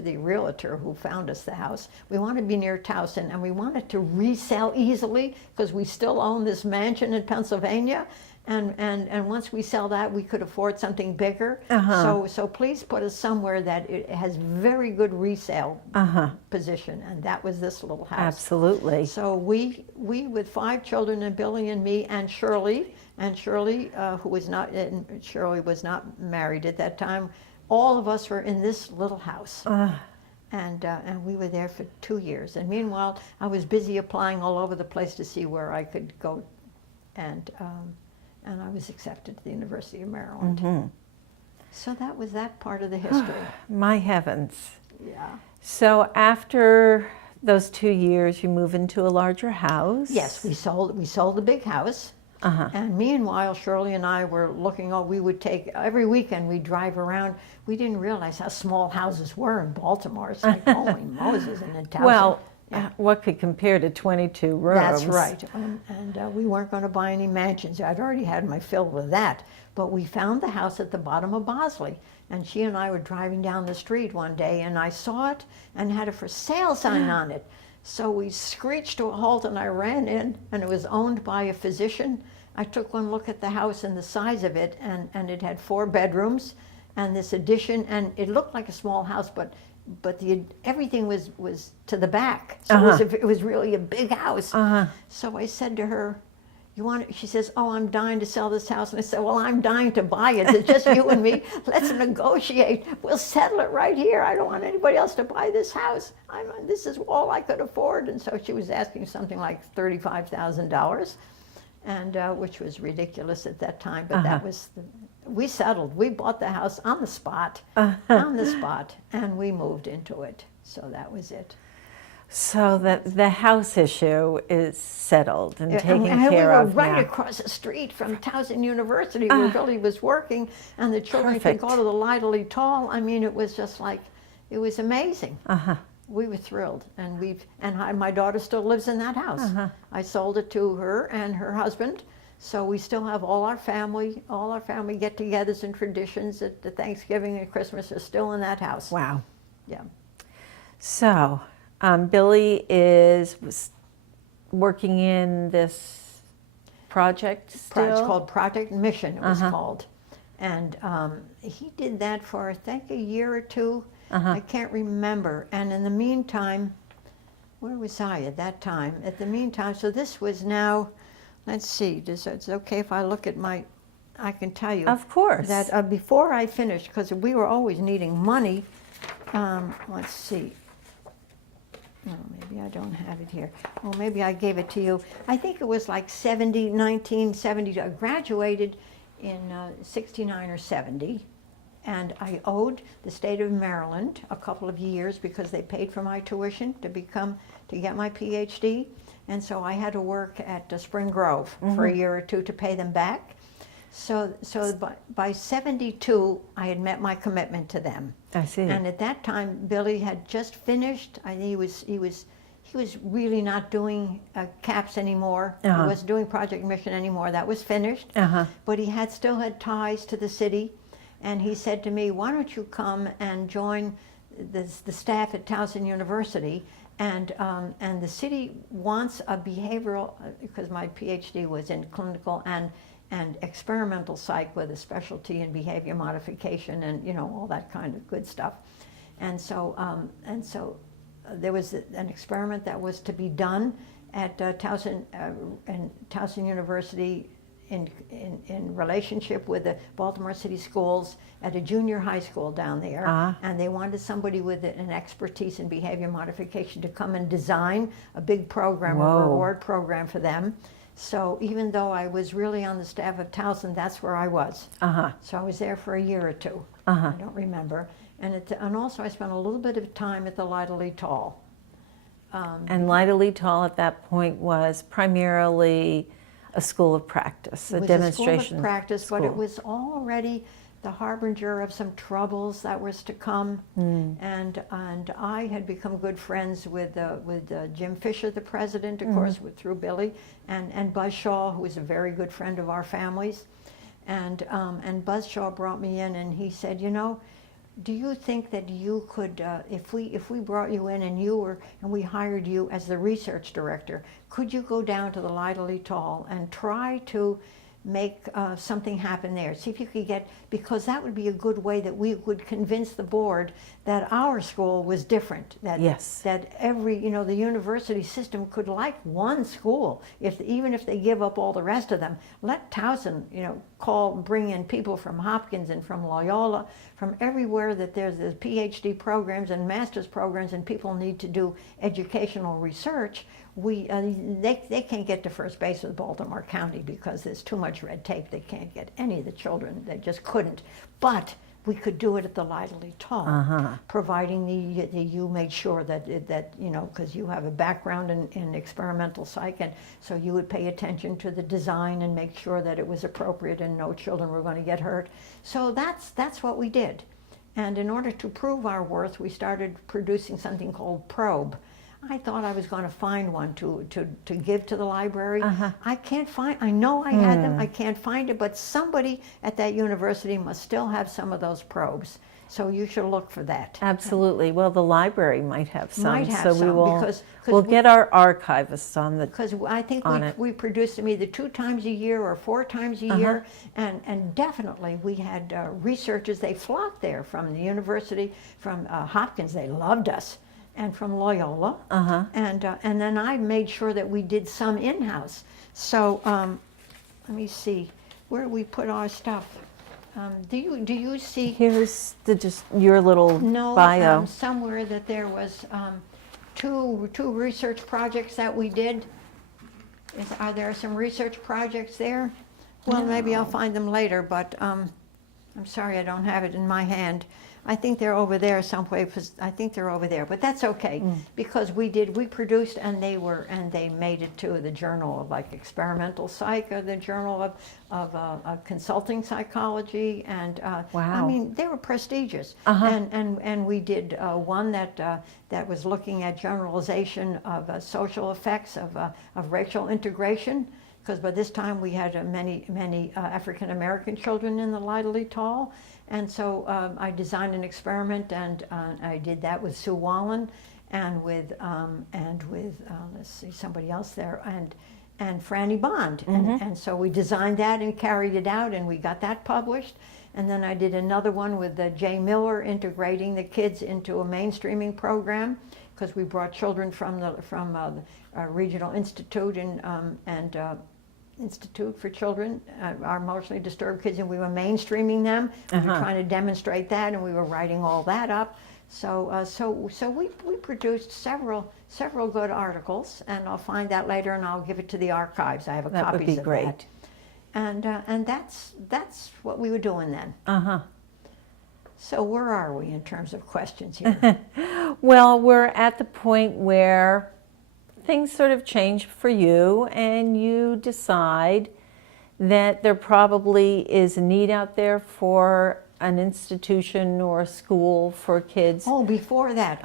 the realtor who found us the house, we want to be near Towson, and we wanted to resell easily because we still own this mansion in Pennsylvania. And once we sell that, we could afford something bigger. So please put us somewhere that it has very good resale position, and that was this little house. Absolutely. So we with 5 children, and Billy and me and Shirley, who was not married at that time. All of us were in this little house. And we were there for 2 years. And meanwhile, I was busy applying all over the place to see where I could go, and I was accepted to the University of Maryland. So that was that part of the history. My heavens. Yeah. So after those 2 years, you move into a larger house? Yes, we sold the big house. And meanwhile, Shirley and I were looking. We would take every weekend. We'd drive around. We didn't realize how small houses were in Baltimore. It's like holy Moses, and in Towson. Well, what could compare to 22 rooms? That's right. And we weren't going to buy any mansions. I'd already had my fill with that. But we found the house at the bottom of Bosley. And she and I were driving down the street one day, and I saw it and had a for sale sign on it. So we screeched to a halt, and I ran in, and it was owned by a physician. I took one look at the house and the size of it, and it had 4 bedrooms and this addition, and it looked like a small house, but everything was to the back. So it was really a big house. So I said to her, "You want it?" She says, "Oh, I'm dying to sell this house." And I said, "Well, I'm dying to buy it. It's just you and me. Let's negotiate. We'll settle it right here. I don't want anybody else to buy this house. This is all I could afford." And so she was asking something like $35,000, and which was ridiculous at that time. But that was we settled. We bought the house on the spot, and we moved into it. So that was it. So the house issue is settled and taken care of. We were right across the street from Towson University, where Billy was working, and the children could go to the Lidley Tall. I mean, it was just like It was amazing. We were thrilled, and my daughter still lives in that house. I sold it to her and her husband, so we still have all our family get-togethers and traditions at the Thanksgiving and Christmas are still in that house. Wow. Yeah. So, Billy was working in this project still? It's called Project Mission, it was called. And he did that for, I think, a year or two. I can't remember. And in the meantime, where was I at that time? At the meantime, so this was now, let's see, it's okay if I look at I can tell you. Of course. That before I finished, because we were always needing money, let's see. Oh, maybe I don't have it here. Oh, maybe I gave it to you. I think it was like 1970. I graduated in 69 or 70. And I owed the state of Maryland a couple of years because they paid for my tuition to get my PhD. And so I had to work at Spring Grove for a year or two to pay them back. So by 72, I had met my commitment to them. I see. And at that time, Billy had just finished. I think he was really not doing CAPS anymore. He wasn't doing Project Mission anymore. That was finished. But he still had ties to the city. And he said to me, why don't you come and join the staff at Towson University, and the city wants a behavioral, because my PhD was in clinical and experimental psych with a specialty in behavior modification and all that kind of good stuff. And so there was an experiment that was to be done at Towson University in relationship with the Baltimore City Schools at a junior high school down there. And they wanted somebody with an expertise in behavior modification to come and design a big program, a reward program for them. So even though I was really on the staff of Towson, that's where I was. So I was there for a year or two. I don't remember. And also I spent a little bit of time at the Lyda Lee Tall. And Lyda Lee Tall at that point was primarily a school of practice, a demonstration It was a school of practice, but it was already the harbinger of some troubles that was to come. And I had become good friends with Jim Fisher, the president, of course, through Billy, and Buzz Shaw, who was a very good friend of our families. And Buzz Shaw brought me in, and he said, do you think that you could, if we brought you in and we hired you as the research director, could you go down to the Lyda Lee Tall and try to make something happen there? See if you could because that would be a good way that we would convince the board that our school was different. That every, the university system could like one school, even if they give up all the rest of them. Let Towson, bring in people from Hopkins and from Loyola, from everywhere that there's the PhD programs and master's programs and people need to do educational research. They can't get to first base with Baltimore County because there's too much red tape. They can't get any of the children. They just couldn't. But we could do it at the Lyda Lee Tall, providing you made sure that because you have a background in experimental psych, and so you would pay attention to the design and make sure that it was appropriate and no children were going to get hurt. So that's what we did. And in order to prove our worth, we started producing something called Probe. I thought I was going to find one to give to the library. I can't find, I know I had them, I can't find it, but somebody at that university must still have some of those probes. So you should look for that. Absolutely. Well, the library might have some. Might have some, we'll get our archivists on the Because I think we produced them either 2 times a year or 4 times a year, and definitely we had researchers, they flocked there from the university, from Hopkins, they loved us, and from Loyola, and then I made sure that we did some in-house. So let me see where we put our stuff. Do you see? Here's your little bio. Somewhere that there was two research projects that we did. Are there some research projects there? Well, maybe I'll find them later, but I'm sorry I don't have it in my hand. I think they're over there someplace. I think they're over there, but that's okay because we produced, and they made it to the Journal of like Experimental Psych, or the Journal of Consulting Psychology, and Wow. I mean they were prestigious. And we did one that was looking at generalization of social effects of racial integration. Because by this time we had many African American children in the Lytle Tall, and so I designed an experiment, and I did that with Sue Wallen, and with let's see, somebody else there, and Franny Bond, and so we designed that and carried it out, and we got that published, and then I did another one with Jay Miller, integrating the kids into a mainstreaming program, because we brought children from the Regional Institute and Institute for Children, our emotionally disturbed kids, and we were mainstreaming them. We were trying to demonstrate that, and we were writing all that up. So we produced several good articles, and I'll find that later, and I'll give it to the archives. I have That would copies be of great. that. And that's what we were doing then. So where are we in terms of questions here? Well, we're at the point where things sort of change for you, and you decide that there probably is a need out there for an institution or a school for kids. Oh, before that.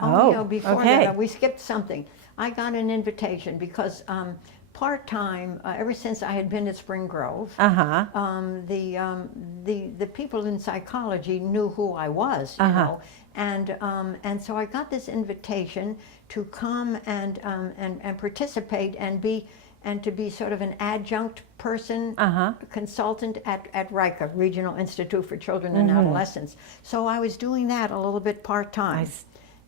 Before okay. that, we skipped something. I got an invitation because part-time, ever since I had been at Spring Grove, the people in psychology knew who I was, you know, and so I got this invitation to come and participate and to be sort of an adjunct person, consultant at RICA, Regional Institute for Children and Adolescents. So I was doing that a little bit part-time,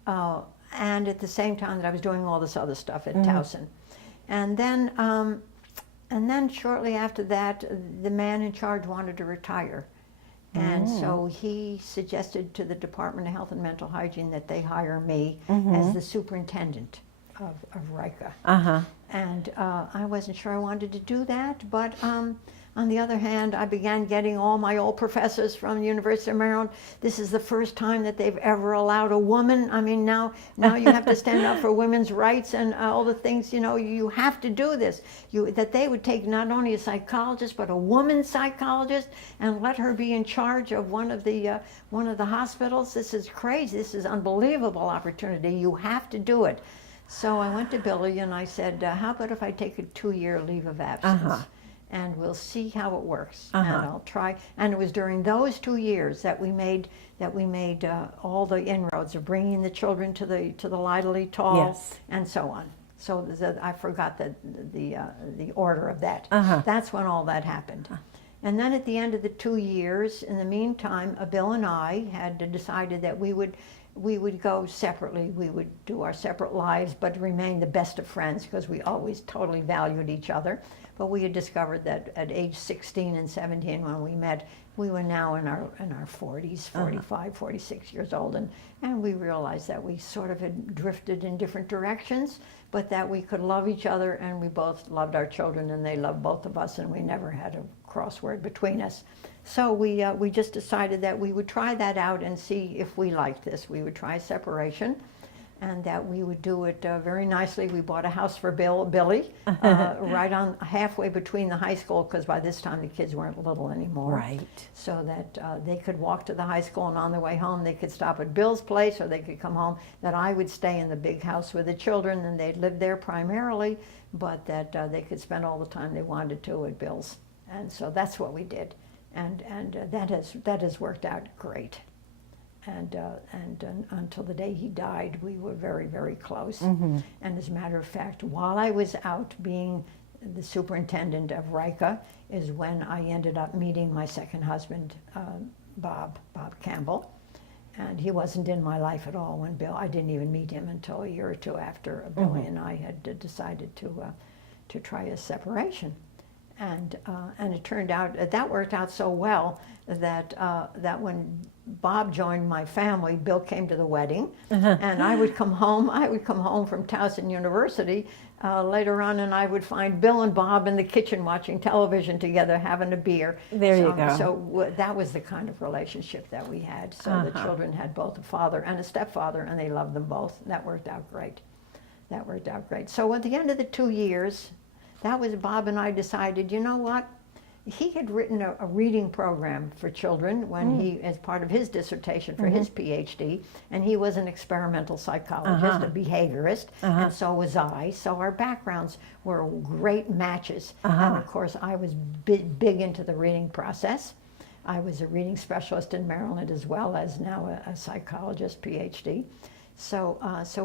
and at the same time that I was doing all this other stuff at Towson. And then shortly after that, the man in charge wanted to retire. And so he suggested to the Department of Health and Mental Hygiene that they hire me as the superintendent of RICA. And I wasn't sure I wanted to do that, but on the other hand, I began getting all my old professors from the University of Maryland. This is the first time that they've ever allowed a woman. I mean, now you have to stand up for women's rights and all the things, you know, you have to do this. That they would take not only a psychologist, but a woman psychologist and let her be in charge of one of the hospitals. This is crazy. This is unbelievable opportunity. You have to do it. So I went to Billy and I said, how about if I take a 2-year leave of absence? And we'll see how it works. And I'll try. And it was during those 2 years that we made all the inroads of bringing the children to the Lytle Tall, and so on. So I forgot the order of that. That's when all that happened. And then at the end of the 2 years, in the meantime, Bill and I had decided that we would go separately. We would do our separate lives, but remain the best of friends because we always totally valued each other. But we had discovered that at age 16 and 17 when we met, we were now in our 40s, 45, 46 years old, and we realized that we sort of had drifted in different directions, but that we could love each other, and we both loved our children, and they loved both of us, and we never had a crossword between us. So we just decided that we would try that out and see if we liked this. We would try separation, and that we would do it very nicely. We bought a house for Billy, right on halfway between the high school, because by this time the kids weren't little anymore. Right. So that they could walk to the high school, and on their way home they could stop at Bill's place, or they could come home. That I would stay in the big house with the children, and they'd live there primarily, but that they could spend all the time they wanted to at Bill's. And so that's what we did, and that has worked out great. And until the day he died, we were very, very close. And as a matter of fact, while I was out being the superintendent of RICA is when I ended up meeting my second husband, Bob Campbell. And he wasn't in my life at all when I didn't even meet him until a year or two after Billy and I had decided to try a separation. And it turned out, that worked out so well that when Bob joined my family, Bill came to the wedding, and I would come home from Towson University later on, and I would find Bill and Bob in the kitchen watching television together, having a beer. There you go. So that was the kind of relationship that we had. So the children had both a father and a stepfather, and they loved them both. That worked out great. That worked out great. So at the end of the 2 years, that was Bob and I decided, you know what? He had written a reading program for children when he, as part of his dissertation for his PhD, and he was an experimental psychologist, a behaviorist, and so was I. So our backgrounds were great matches. And of course, I was big into the reading process. I was a reading specialist in Maryland as well as now a psychologist PhD. So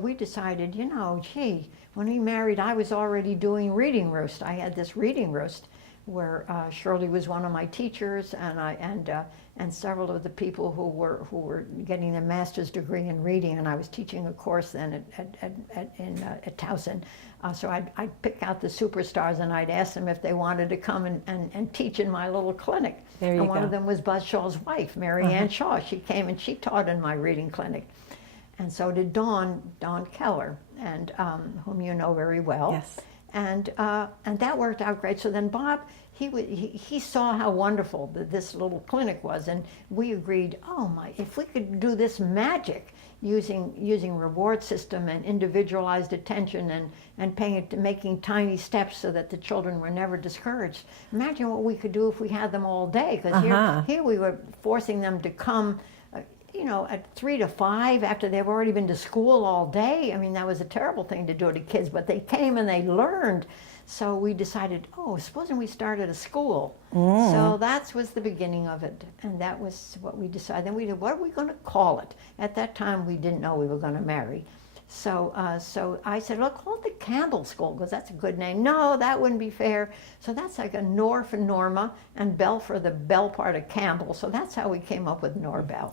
we decided, you know, gee, when we married, I was already doing Reading Roost. I had this Reading Roost where Shirley was one of my teachers, and several of the people who were getting a master's degree in reading, and I was teaching a course then at Towson. So I'd pick out the superstars, and I'd ask them if they wanted to come and teach in my little clinic. There you and one go. of them was Buzz Shaw's wife, Mary Ann Shaw. She came and she taught in my reading clinic. And so did Dawn Keller, and whom you know very well. Yes. And that worked out great. So then Bob, he saw how wonderful this little clinic was, and we agreed, oh my, if we could do this magic using reward system and individualized attention and making tiny steps so that the children were never discouraged. Imagine what we could do if we had them all day, because here we were forcing them to come you know, at 3 to 5 after they've already been to school all day. I mean, that was a terrible thing to do to kids, but they came and they learned. So we decided, oh, supposing we started a school. So that was the beginning of it, and that was what we decided. Then we did, what are we going to call it? At that time, we didn't know we were going to marry. So I said, well, call it the Campbell School, because that's a good name. No, that wouldn't be fair. So that's like a Nor for Norma, and Bell for the Bell part of Campbell. So that's how we came up with Norbel.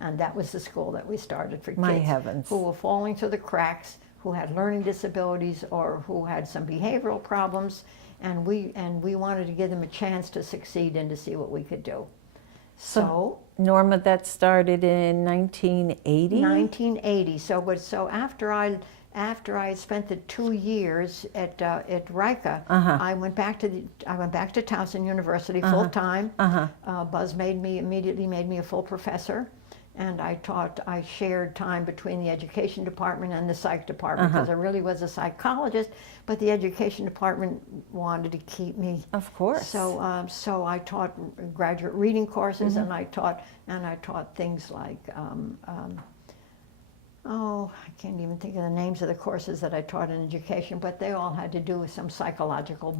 And that was the school that we started for My kids heavens. who were falling through the cracks, who had learning disabilities or who had some behavioral problems, and we wanted to give them a chance to succeed and to see what we could do. So Norma, that started in 1980? 1980. So after I spent the 2 years at Rica, I went back to Towson University full time. Buzz immediately made me a full professor, and I shared time between the education department and the psych department, because I really was a psychologist, but the education department wanted to keep me. Of course. So I taught graduate reading courses, and I taught things like I can't even think of the names of the courses that I taught in education, but they all had to do with some psychological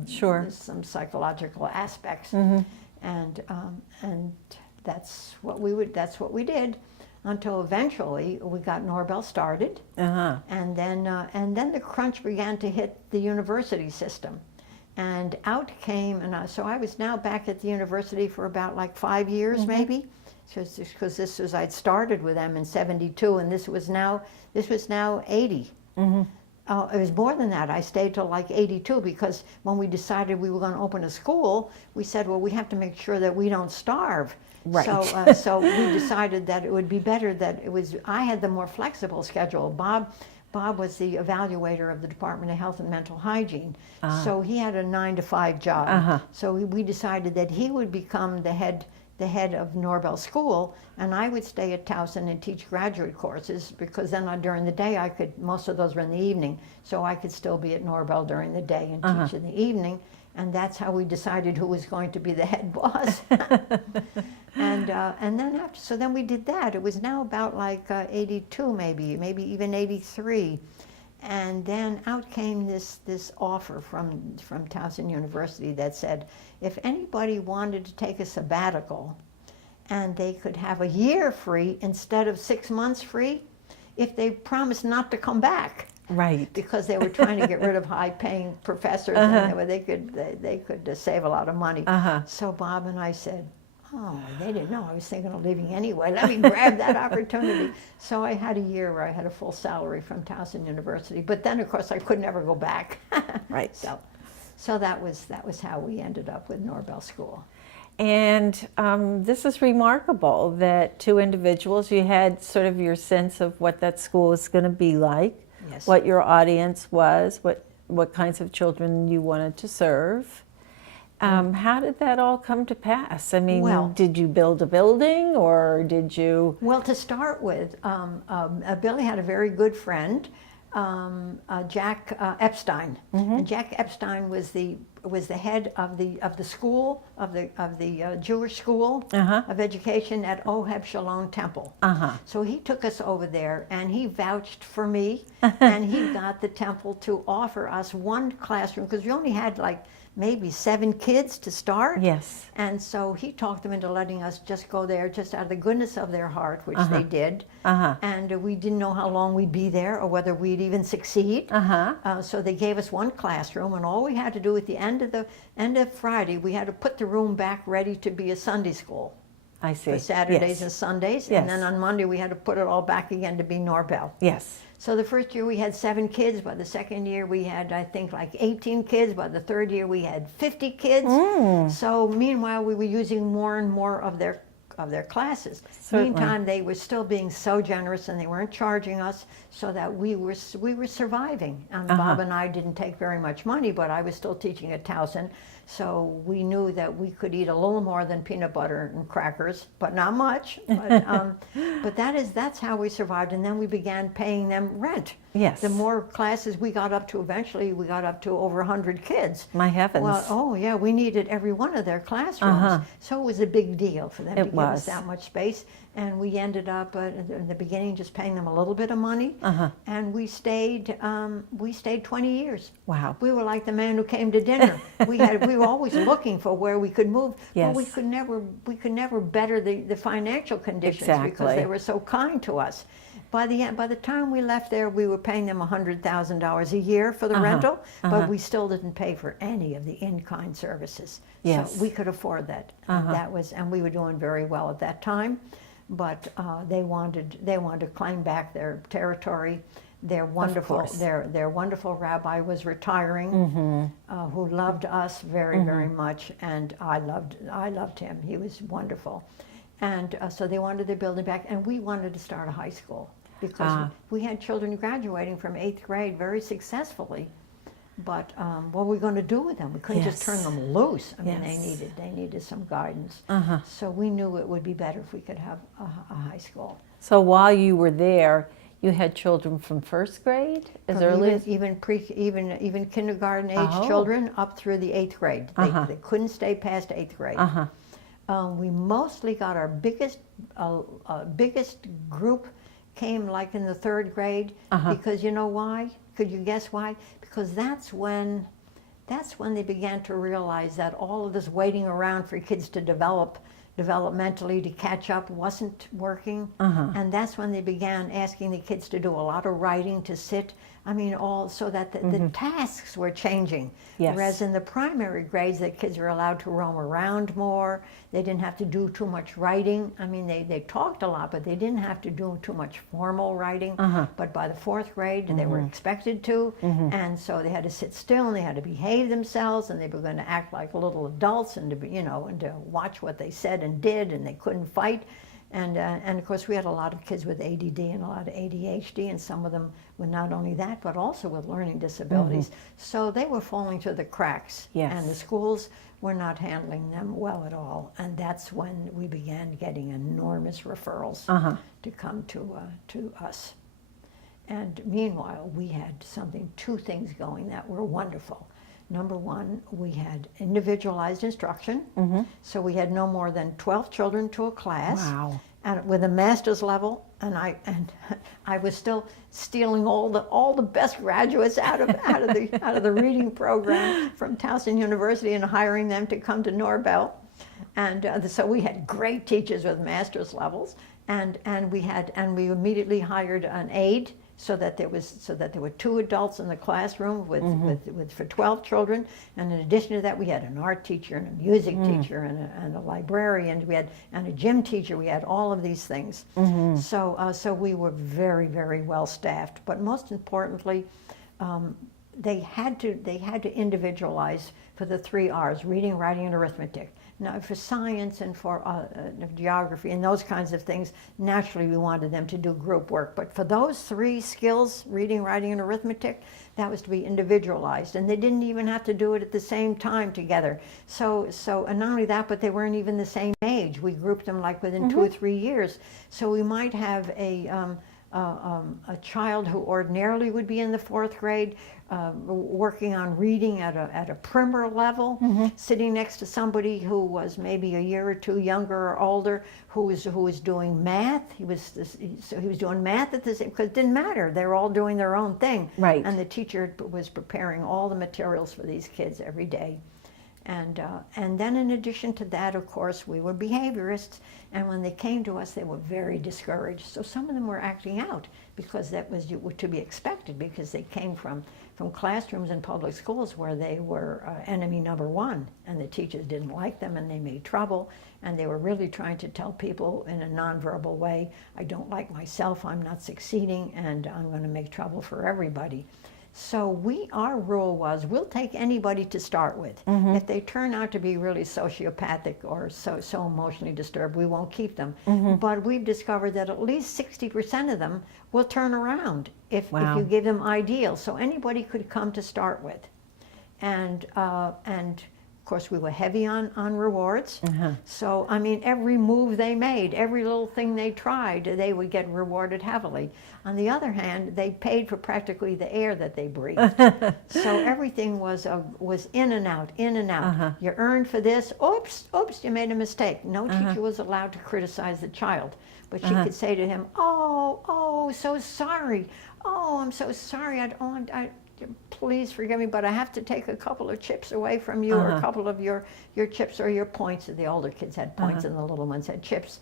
aspects, and that's what we did until eventually we got Norbel started, and then the crunch began to hit the university system, and out came, and so I was now back at the university for about like 5 years maybe, because I'd started with them in '72, and this was now 80. It was more than that. I stayed till like '82, because when we decided we were going to open a school, we said, well, we have to make sure that we don't starve. Right. So we decided that it would be better that I had the more flexible schedule. Bob was the evaluator of the Department of Health and Mental Hygiene, so he had a 9 to 5 job. So we decided that he would become the head of Norbel School, and I would stay at Towson and teach graduate courses, because then during the day most of those were in the evening, so I could still be at Norbel during the day and teach in the evening, and that's how we decided who was going to be the head boss. And then then we did that. It was now about like 82 maybe even 83. And then out came this offer from Towson University that said, if anybody wanted to take a sabbatical and they could have a year free instead of 6 months free, if they promised not to come back. Right. Because they were trying to get rid of high-paying professors, and they could save a lot of money. So Bob and I said, oh, they didn't know I was thinking of leaving anyway. Let me grab that opportunity. So I had a year where I had a full salary from Towson University. But then, of course, I could never go back. Right. So that was how we ended up with Norbel School. And this is remarkable that two individuals, you had sort of your sense of what that school was going to be like, Yes. what your audience was, what what kinds of children you wanted to serve. How did that all come to pass? I mean, Well- did you build a building, or did you? Well, to start with, Billy had a very good friend, Jack Epstein, and Jack Epstein was the head of the school of the Jewish School of Education at TEOHP Shalom Temple. So he took us over there, and he vouched for me, and he got the temple to offer us one classroom, because we only had like maybe 7 kids to start. Yes. And so he talked them into letting us just go there just out of the goodness of their heart, which they did. And we didn't know how long we'd be there or whether we'd even succeed. So they gave us one classroom, and all we had to do at the end of Friday, we had to put the room back ready to be a Sunday school I see. for Saturdays Yes. and Sundays. Yes. And then on Monday, we had to put it all back again to be Norbel. Yes. So the first year we had 7 kids. By the second year we had, I think, like 18 kids. By the third year we had 50 kids. So meanwhile we were using more and more of their classes. Certainly. Meantime, they were still being so generous, and they weren't charging us, so that we were surviving. And Bob and I didn't take very much money, but I was still teaching at Towson, so we knew that we could eat a little more than peanut butter and crackers, but not much. But that's how we survived, and then we began paying them rent. Yes. The more classes we got up to, eventually we got up to over 100 kids. My heavens. Well, oh yeah, we needed every one of their classrooms. So it was a big deal for them to give us was. that much space. And we ended up in the beginning just paying them a little bit of money. And we stayed 20 years. Wow. We were like the man who came to dinner. we were always looking for where we could move, Yes. but we could never better the financial conditions because Exactly. they were so kind to us. By the time we left there, we were paying them $100,000 a year for the rental, but we still didn't pay for any of the in-kind services. Yes. So we could afford that. And we were doing very well at that time. But they wanted to claim back their territory. Their wonderful course. their wonderful rabbi was retiring, who loved us very very much, and I loved him. He was wonderful, and so they wanted their building back, and we wanted to start a high school because we had children graduating from 8th grade very successfully. But what were we going to do with them? We couldn't just turn them loose. I mean, Yes. they needed some guidance. So we knew it would be better if we could have a high school. So while you were there, you had children from 1st grade as From early as? even kindergarten age children up through the 8th grade. They couldn't stay past 8th grade. We mostly got our biggest group came like in the 3rd grade because you know why? Could you guess why? Because that's when they began to realize that all of this waiting around for kids to develop developmentally to catch up wasn't working. And that's when they began asking the kids to do a lot of writing, to sit. I mean, all so that the tasks were changing. Yes. Whereas in the primary grades, the kids were allowed to roam around more. They didn't have to do too much writing. I mean, they talked a lot, but they didn't have to do too much formal writing. But by the 4th grade, they were expected to. And so they had to sit still, and they had to behave themselves, and they were going to act like little adults, and to be, and to watch what they said and did, and they couldn't fight. And of course, we had a lot of kids with ADD and a lot of ADHD, and some of them with not only that, but also with learning disabilities. So they were falling through the cracks, Yes. and the schools were not handling them well at all. And that's when we began getting enormous referrals to come to us. And meanwhile, we had 2 things going that were wonderful. Number one, we had individualized instruction. So we had no more than 12 children to a class. Wow. And with a master's level, and I was still stealing all the best graduates out of the reading program from Towson University and hiring them to come to Norbel. And so we had great teachers with master's levels, and we immediately hired an aide, so that there were 2 adults in the classroom with for 12 children, and in addition to that, we had an art teacher and a music teacher and a librarian. And a gym teacher. We had all of these things. So we were very very well staffed. But most importantly, they had to individualize for the 3 R's: reading, writing, and arithmetic. Now, for science and for geography and those kinds of things, naturally we wanted them to do group work. But for those 3 skills, reading, writing, and arithmetic, that was to be individualized. And they didn't even have to do it at the same time together. And not only that, but they weren't even the same age. We grouped them like within 2 or 3 years. So we might have a child who ordinarily would be in the 4th grade working on reading at a primer level, sitting next to somebody who was maybe a year or 2 younger or older, who was doing math. He was doing math at the same, because it didn't matter. They were all doing their own thing. Right. And the teacher was preparing all the materials for these kids every day. And then in addition to that, of course, we were behaviorists, and when they came to us, they were very discouraged. So some of them were acting out, because that was to be expected, because they came from classrooms in public schools where they were enemy number 1, and the teachers didn't like them, and they made trouble, and they were really trying to tell people in a nonverbal way, I don't like myself, I'm not succeeding, and I'm going to make trouble for everybody. So our rule was, we'll take anybody to start with. If they turn out to be really sociopathic or so emotionally disturbed, we won't keep them. But we've discovered that at least 60% of them will turn around if you give them ideals. So anybody could come to start with. And of course, we were heavy on rewards. So, I mean, every move they made, every little thing they tried, they would get rewarded heavily. On the other hand, they paid for practically the air that they breathed. So everything was in and out, in and out. You earned for this, oops, you made a mistake. No teacher was allowed to criticize the child. But she could say to him, oh, so sorry. Oh, I'm so sorry. Please forgive me, but I have to take a couple of chips away from you, or a couple of your chips or your points. The older kids had points and the little ones had chips.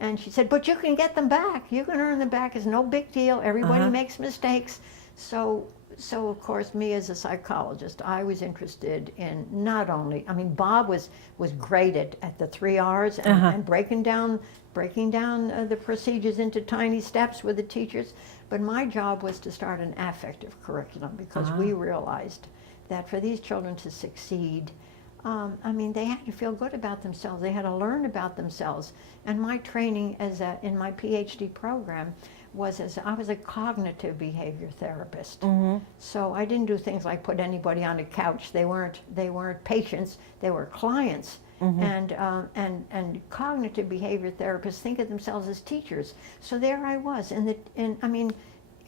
And she said, but you can get them back. You can earn them back. It's no big deal. Everybody makes mistakes. So of course, me as a psychologist, I was interested in not only, I mean, Bob was great at the 3 R's and breaking down the procedures into tiny steps with the teachers. But my job was to start an affective curriculum, because we realized that for these children to succeed, I mean, they had to feel good about themselves. They had to learn about themselves. And my training in my PhD program was I was a cognitive behavior therapist. So I didn't do things like put anybody on a couch. They weren't patients. They were clients. And cognitive behavior therapists think of themselves as teachers. So there I was, and I mean,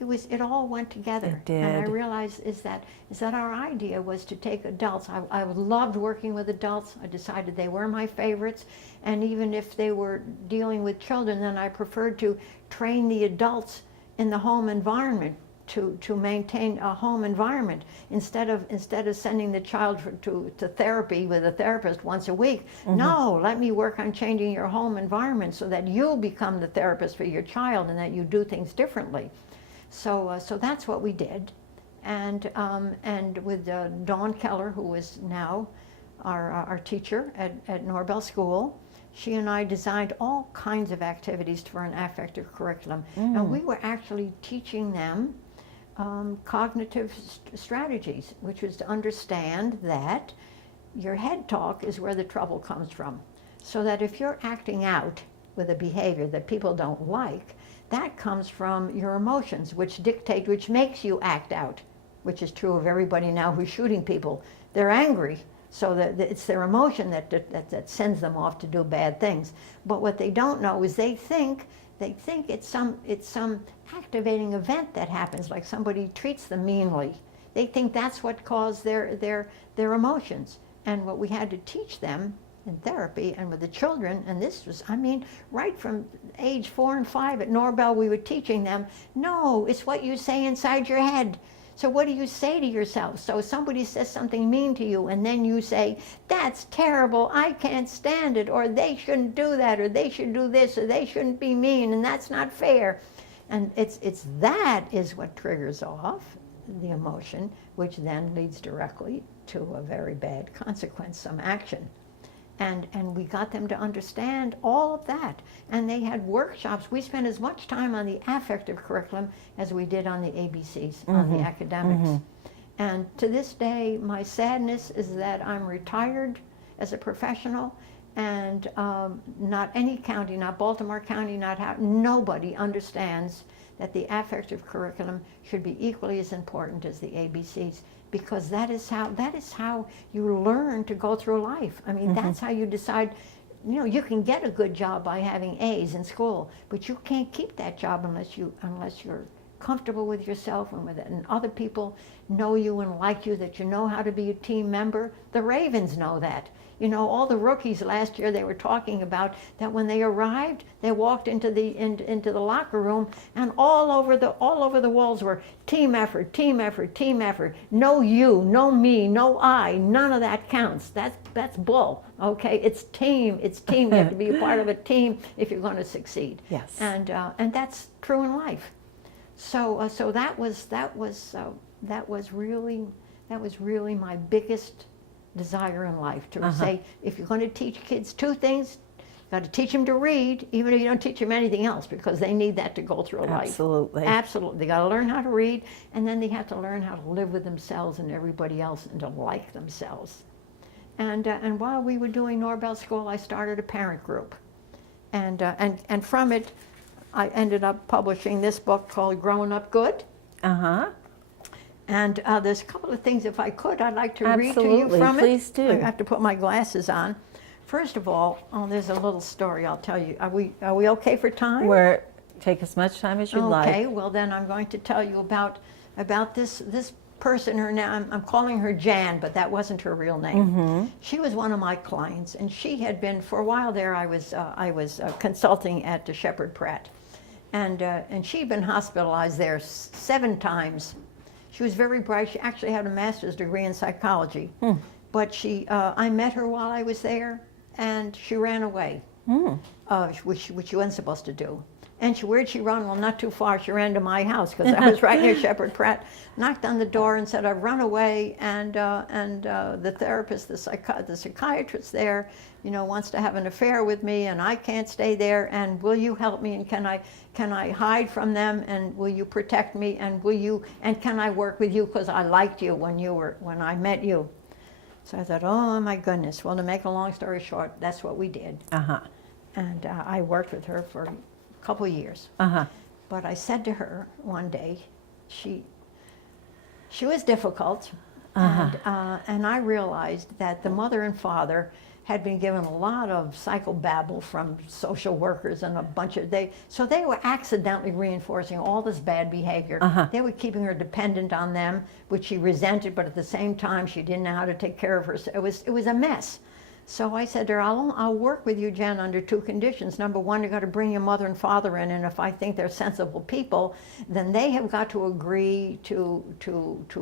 it all went together. It did. And I realized is that our idea was to take adults. I loved working with adults. I decided they were my favorites, and even if they were dealing with children, then I preferred to train the adults in the home environment to maintain a home environment instead of sending the child to therapy with a therapist once a week. No, let me work on changing your home environment so that you'll become the therapist for your child and that you do things differently. So that's what we did, and with Dawn Keller, who is now our teacher at Norbel School, she and I designed all kinds of activities for an affective curriculum, and we were actually teaching them cognitive strategies, which was to understand that your head talk is where the trouble comes from. So that if you're acting out with a behavior that people don't like, that comes from your emotions, which makes you act out, which is true of everybody now who's shooting people. They're angry, so that it's their emotion that sends them off to do bad things. But what they don't know is they think it's some activating event that happens, like somebody treats them meanly. They think that's what caused their emotions. And what we had to teach them in therapy and with the children, and this was, I mean, right from age 4 and 5 at Norbel, we were teaching them, no, it's what you say inside your head. So what do you say to yourself? So somebody says something mean to you, and then you say, that's terrible, I can't stand it, or they shouldn't do that, or they should do this, or they shouldn't be mean, and that's not fair. And it's that is what triggers off the emotion, which then leads directly to a very bad consequence, some action. And we got them to understand all of that. And they had workshops. We spent as much time on the affective curriculum as we did on the ABCs, on the academics. And to this day, my sadness is that I'm retired as a professional, And not any county, not Baltimore County, nobody understands that the affective curriculum should be equally as important as the ABCs, because that is how you learn to go through life. I mean, that's how you decide. You know, you can get a good job by having A's in school, but you can't keep that job unless you're comfortable with yourself and with it, and other people know you and like you, that you know how to be a team member. The Ravens know that. You know, all the rookies last year, they were talking about that when they arrived, they walked into the locker room, and all over the walls were team effort, team effort, team effort. No you, no me, no I. None of that counts. That's bull. Okay, it's team. It's team. You have to be a part of a team if you're going to succeed. Yes. And that's true in life. So that was really my biggest desire in life, to say, if you're going to teach kids two things, you've got to teach them to read, even if you don't teach them anything else, because they need that to go through life. Absolutely. Absolutely. They got to learn how to read, and then they have to learn how to live with themselves and everybody else, and to like themselves. And while we were doing Norbel School, I started a parent group, and from it, I ended up publishing this book called Growing Up Good. And there's a couple of things, if I could, I'd like to read to you from it. Please do. I have to put my glasses on. First of all, there's a little story I'll tell you. Are we okay for time? Take as much time as you like. Okay, well then I'm going to tell you about this person. I'm calling her Jan, but that wasn't her real name. She was one of my clients, and she had been, for a while there, I was consulting at the Shepherd Pratt. And she'd been hospitalized there 7 times. She was very bright. She actually had a master's degree in psychology. But I met her while I was there, and she ran away, which you weren't supposed to do. And where'd she run? Well, not too far. She ran to my house, because I was right near Shepherd Pratt. Knocked on the door and said, I've run away, and the therapist, the psychiatrist there, wants to have an affair with me, and I can't stay there, and will you help me, and can I hide from them, and will you protect me, and can I work with you, because I liked you when I met you. So I thought, oh my goodness. Well, to make a long story short, that's what we did. And I worked with her for a couple of years. But I said to her one day, she was difficult, and I realized that the mother and father had been given a lot of psychobabble from social workers and a bunch of so they were accidentally reinforcing all this bad behavior. They were keeping her dependent on them, which she resented, but at the same time she didn't know how to take care of herself. It was a mess. So I said to her, I'll work with you, Jen, under 2 conditions. Number one, you've got to bring your mother and father in, and if I think they're sensible people, then they have got to agree to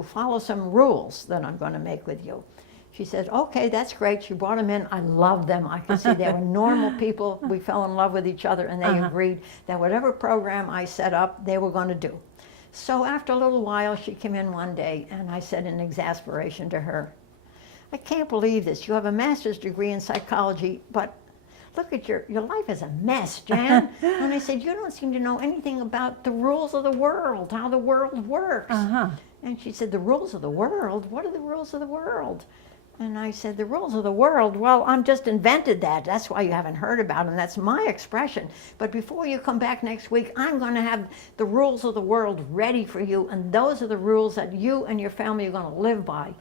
follow some rules that I'm going to make with you. She said, okay, that's great. She brought them in. I loved them. I could see they were normal people. We fell in love with each other, and they agreed that whatever program I set up, they were going to do. So after a little while, she came in one day, and I said in exasperation to her, I can't believe this. You have a master's degree in psychology, but look at your life is a mess, Jan. And I said, you don't seem to know anything about the rules of the world, how the world works. And she said, the rules of the world? What are the rules of the world? And I said, the rules of the world? Well, I'm just invented that. That's why you haven't heard about them. That's my expression. But before you come back next week, I'm going to have the rules of the world ready for you, and those are the rules that you and your family are going to live by.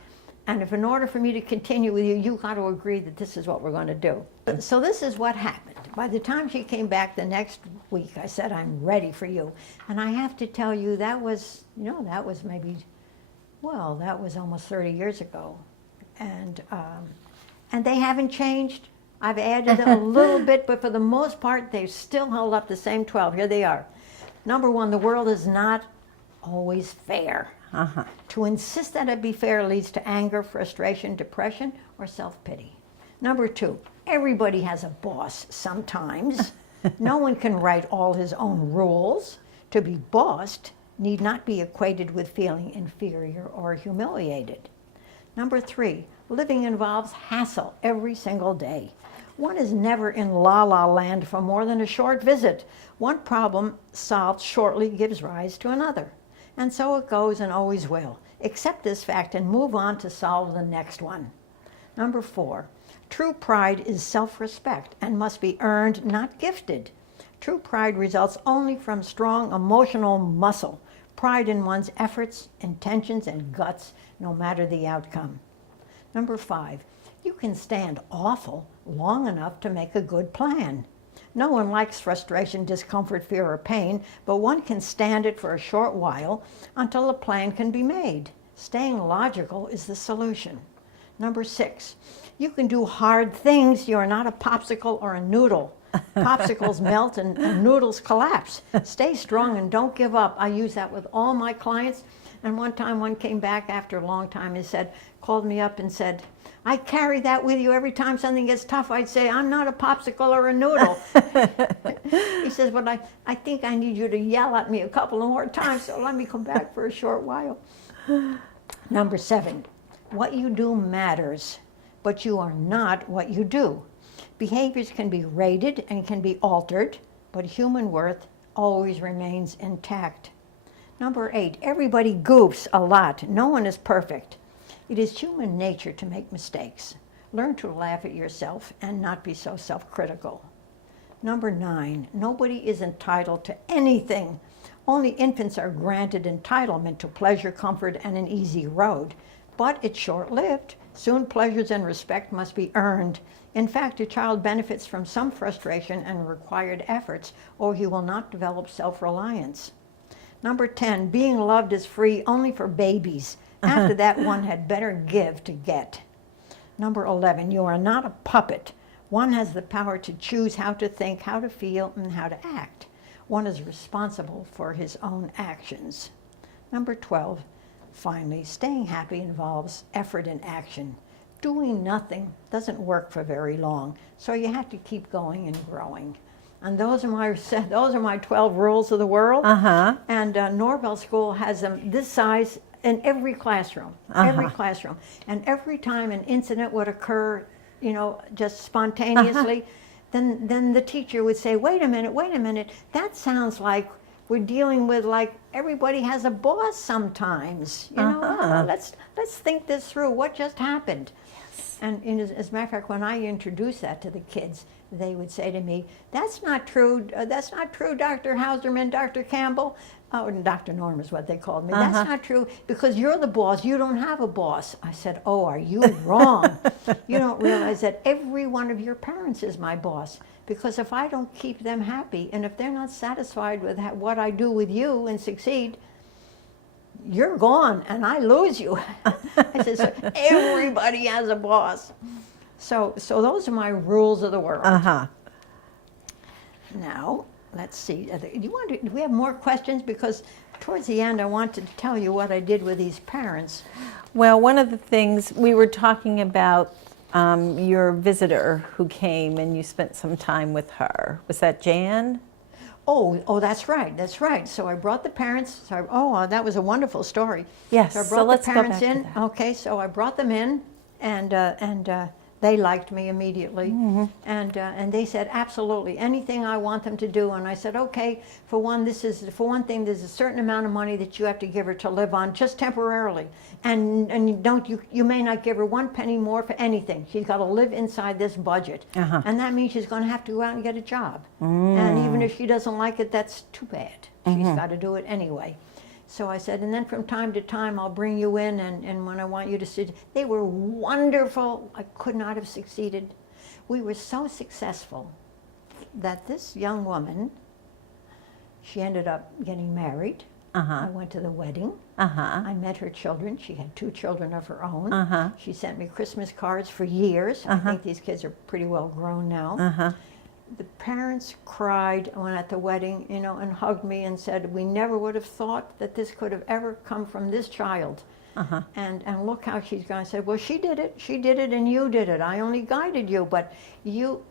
And if in order for me to continue with you, you've got to agree that this is what we're going to do. So this is what happened. By the time she came back the next week, I said, I'm ready for you. And I have to tell you, that was maybe, well, that was almost 30 years ago. And they haven't changed. I've added a little bit, but for the most part, they've still held up the same 12. Here they are. Number one, the world is not always fair. To insist that it be fair leads to anger, frustration, depression, or self-pity. Number two, everybody has a boss sometimes. No one can write all his own rules. To be bossed need not be equated with feeling inferior or humiliated. Number three, living involves hassle every single day. One is never in la-la land for more than a short visit. One problem solved shortly gives rise to another. And so it goes and always will. Accept this fact and move on to solve the next one. Number four, True pride is self-respect and must be earned, not gifted. True pride results only from strong emotional muscle, pride in one's efforts, intentions, and guts, no matter the outcome. Number 5, you can stand awful long enough to make a good plan. No one likes frustration, discomfort, fear, or pain, but one can stand it for a short while until a plan can be made. Staying logical is the solution. Number 6, you can do hard things. You are not a popsicle or a noodle. Popsicles melt and noodles collapse. Stay strong and don't give up. I use that with all my clients. And one time one came back after a long time and called me up and said, I carry that with you every time something gets tough. I'd say, I'm not a popsicle or a noodle. He says, but I think I need you to yell at me a couple of more times, so let me come back for a short while. Number 7, what you do matters, but you are not what you do. Behaviors can be rated and can be altered, but human worth always remains intact. Number 8, everybody goofs a lot. No one is perfect. It is human nature to make mistakes. Learn to laugh at yourself and not be so self-critical. Number 9, nobody is entitled to anything. Only infants are granted entitlement to pleasure, comfort, and an easy road. But it's short-lived. Soon pleasures and respect must be earned. In fact, a child benefits from some frustration and required efforts, or he will not develop self-reliance. Number 10, being loved is free only for babies. After that, one had better give to get. Number 11, you are not a puppet. One has the power to choose how to think, how to feel, and how to act. One is responsible for his own actions. Number 12, finally, staying happy involves effort and action. Doing nothing doesn't work for very long, so you have to keep going and growing. And those are my 12 rules of the world. And Norbel School has them this size in every classroom, every classroom. And every time an incident would occur, just spontaneously, then the teacher would say, wait a minute, that sounds like we're dealing with like everybody has a boss sometimes. Let's think this through. What just happened? Yes. And as a matter of fact, when I introduced that to the kids, they would say to me, that's not true, Dr. Hauserman, Dr. Campbell. Oh, Dr. Norm is what they called me. That's not true because you're the boss. You don't have a boss. I said, oh, are you wrong? You don't realize that every one of your parents is my boss, because if I don't keep them happy and if they're not satisfied with what I do with you and succeed, you're gone and I lose you. I said, so everybody has a boss. So those are my rules of the world. Now, let's see. Do we have more questions? Because towards the end, I wanted to tell you what I did with these parents. Well, one of the things we were talking about, your visitor who came and you spent some time with her. Was that Jan? Oh, that's right. So I brought the parents. That was a wonderful story. Yes. So I brought let's the parents go back in. to that. Okay. So I brought them in, and they liked me immediately, and they said absolutely anything I want them to do. And I said, okay, for one thing, there's a certain amount of money that you have to give her to live on just temporarily, and you may not give her 1 penny more for anything. She's got to live inside this budget, and that means she's going to have to go out and get a job. And even if she doesn't like it, that's too bad. She's got to do it anyway. So I said, and then from time to time, I'll bring you in, and when I want you to sit. They were wonderful. I could not have succeeded. We were so successful that this young woman, she ended up getting married. I went to the wedding. I met her children. She had 2 children of her own. She sent me Christmas cards for years. I think these kids are pretty well grown now. The parents cried when at the wedding, and hugged me and said, we never would have thought that this could have ever come from this child. And look how she's going. I said, well, she did it and you did it. I only guided you, but you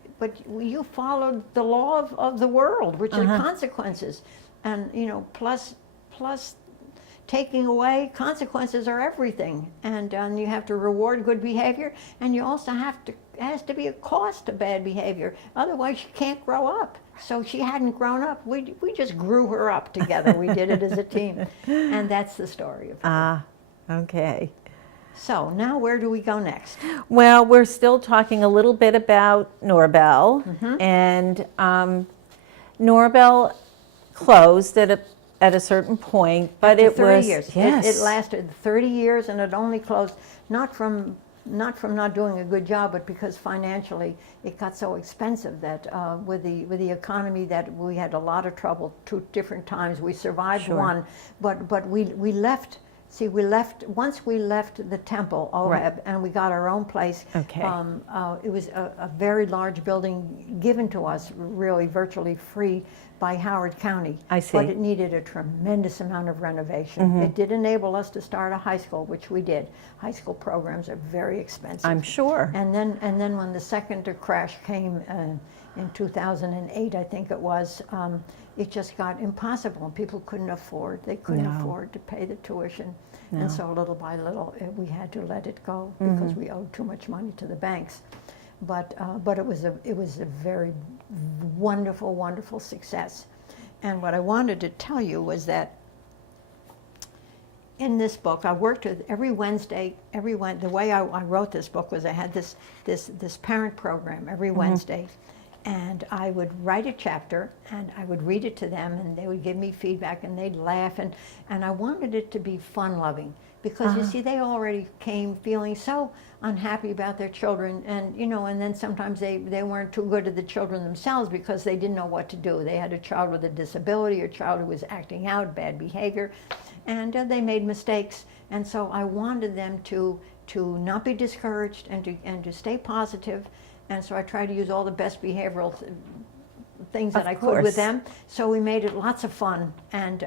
followed the law of the world, which are consequences. And, plus taking away, consequences are everything. And you have to reward good behavior, and you also it has to be a cost to bad behavior. Otherwise, she can't grow up. So she hadn't grown up. We just grew her up together. We did it as a team. And that's the story of her. Okay. So now where do we go next? Well, we're still talking a little bit about Norbel, and Norbel closed at a certain point, but After it 30 was years. yes, It lasted 30 years, and it only closed not from not doing a good job, but because financially it got so expensive that with the economy that we had a lot of trouble 2 different times. We survived Sure. one, but we left. See, once we left the temple, OHEB, Right. and we got our own place. Okay. It was a very large building given to us, really virtually free by Howard County. I see. But it needed a tremendous amount of renovation. It did enable us to start a high school, which we did. High school programs are very expensive. I'm sure. And then when the second crash came in 2008, I think it was, it just got impossible. People couldn't afford. They couldn't No. afford to pay the tuition. No. And so little by little, we had to let it go because we owed too much money to the banks. But it was a very wonderful, wonderful success. And what I wanted to tell you was that in this book, I worked with every Wednesday. The way I wrote this book was I had this parent program every Wednesday, and I would write a chapter and I would read it to them, and they would give me feedback and they'd laugh, and I wanted it to be fun-loving because you see, they already came feeling so unhappy about their children, and and then sometimes they weren't too good to the children themselves because they didn't know what to do. They had a child with a disability, a child who was acting out, bad behavior, and they made mistakes. And so I wanted them to not be discouraged and to stay positive. And so I tried to use all the best behavioral things that I could with them. So we made it lots of fun, and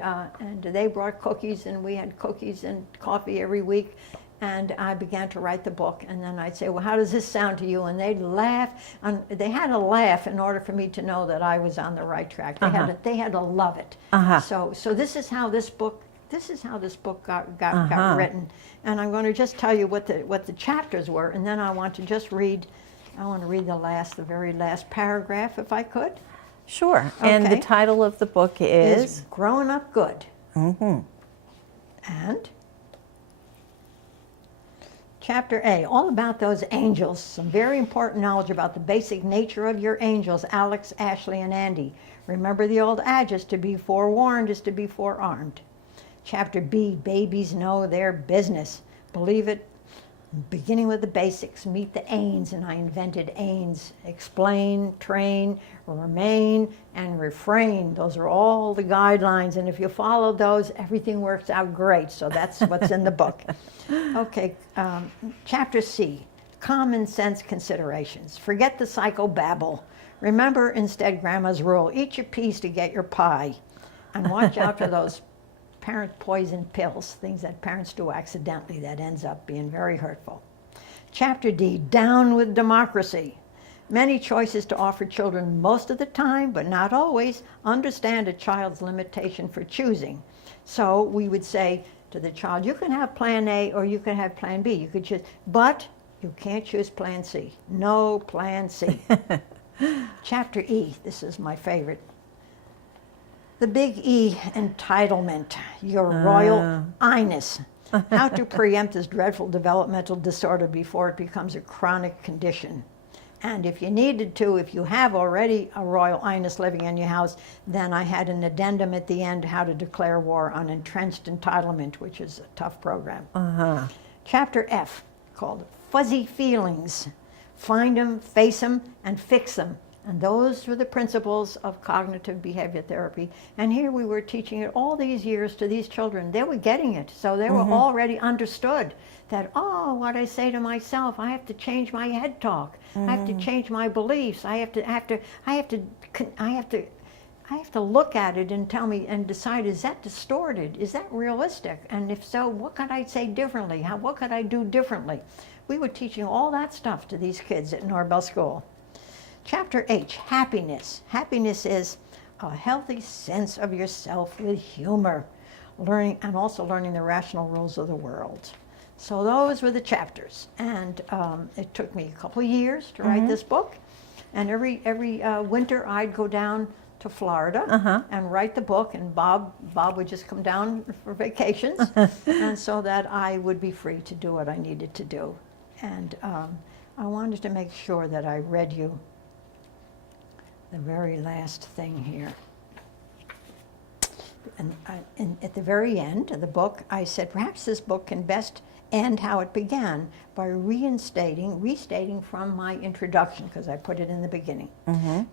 they brought cookies, and we had cookies and coffee every week. And I began to write the book, and then I'd say, well, how does this sound to you? And they'd laugh, and they had to laugh in order for me to know that I was on the right track. They had to love it. So this is how this book got written. And I'm going to just tell you what the chapters were, and then I want to read the very last paragraph, if I could. Sure. And the Okay. title of the book is Growing Up Good. And Chapter A, all about those angels, some very important knowledge about the basic nature of your angels, Alex, Ashley, and Andy. Remember the old adage, to be forewarned is to be forearmed. Chapter B, babies know their business. Believe it, beginning with the basics, meet the AINS, and I invented AINS. Explain, train, remain, and refrain. Those are all the guidelines, and if you follow those, everything works out great. So that's what's in the book. Okay, Chapter C, common sense considerations. Forget the psychobabble. Remember instead Grandma's rule, eat your peas to get your pie. And watch out for those parent poison pills, things that parents do accidentally that ends up being very hurtful. Chapter D, down with democracy. Many choices to offer children most of the time, but not always. Understand a child's limitation for choosing. So we would say to the child, you can have plan A or you can have plan B. You could choose, but you can't choose plan C. No plan C. Chapter E, this is my favorite. The big E, entitlement, your royal highness. How to preempt this dreadful developmental disorder before it becomes a chronic condition. And if you needed to, if you have already a royal highness living in your house, then I had an addendum at the end, how to declare war on entrenched entitlement, which is a tough program. Chapter F, called Fuzzy Feelings. Find them, face them, and fix them. And those were the principles of cognitive behavior therapy. And here we were teaching it all these years to these children. They were getting it, so they were already understood that, oh, what I say to myself, I have to change my head talk. I have to change my beliefs. I have to look at it and tell me and decide, is that distorted? Is that realistic? And if so, what could I say differently? What could I do differently? We were teaching all that stuff to these kids at Norbel School. Chapter H, happiness. Happiness is a healthy sense of yourself with humor, learning the rational rules of the world. So those were the chapters, and it took me a couple of years to write this book. And every winter I'd go down to Florida and write the book, and Bob would just come down for vacations, and so that I would be free to do what I needed to do. And I wanted to make sure that I read you the very last thing here. And at the very end of the book, I said, perhaps this book can best end how it began by restating from my introduction, because I put it in the beginning.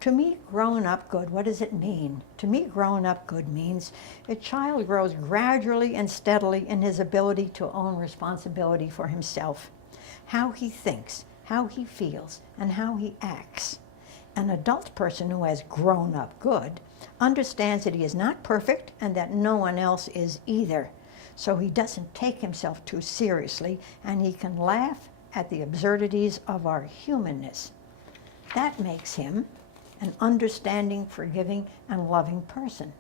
To me, growing up good, what does it mean? To me, growing up good means a child grows gradually and steadily in his ability to own responsibility for himself, how he thinks, how he feels, and how he acts. An adult person who has grown up good understands that he is not perfect and that no one else is either. So he doesn't take himself too seriously, and he can laugh at the absurdities of our humanness. That makes him an understanding, forgiving, and loving person.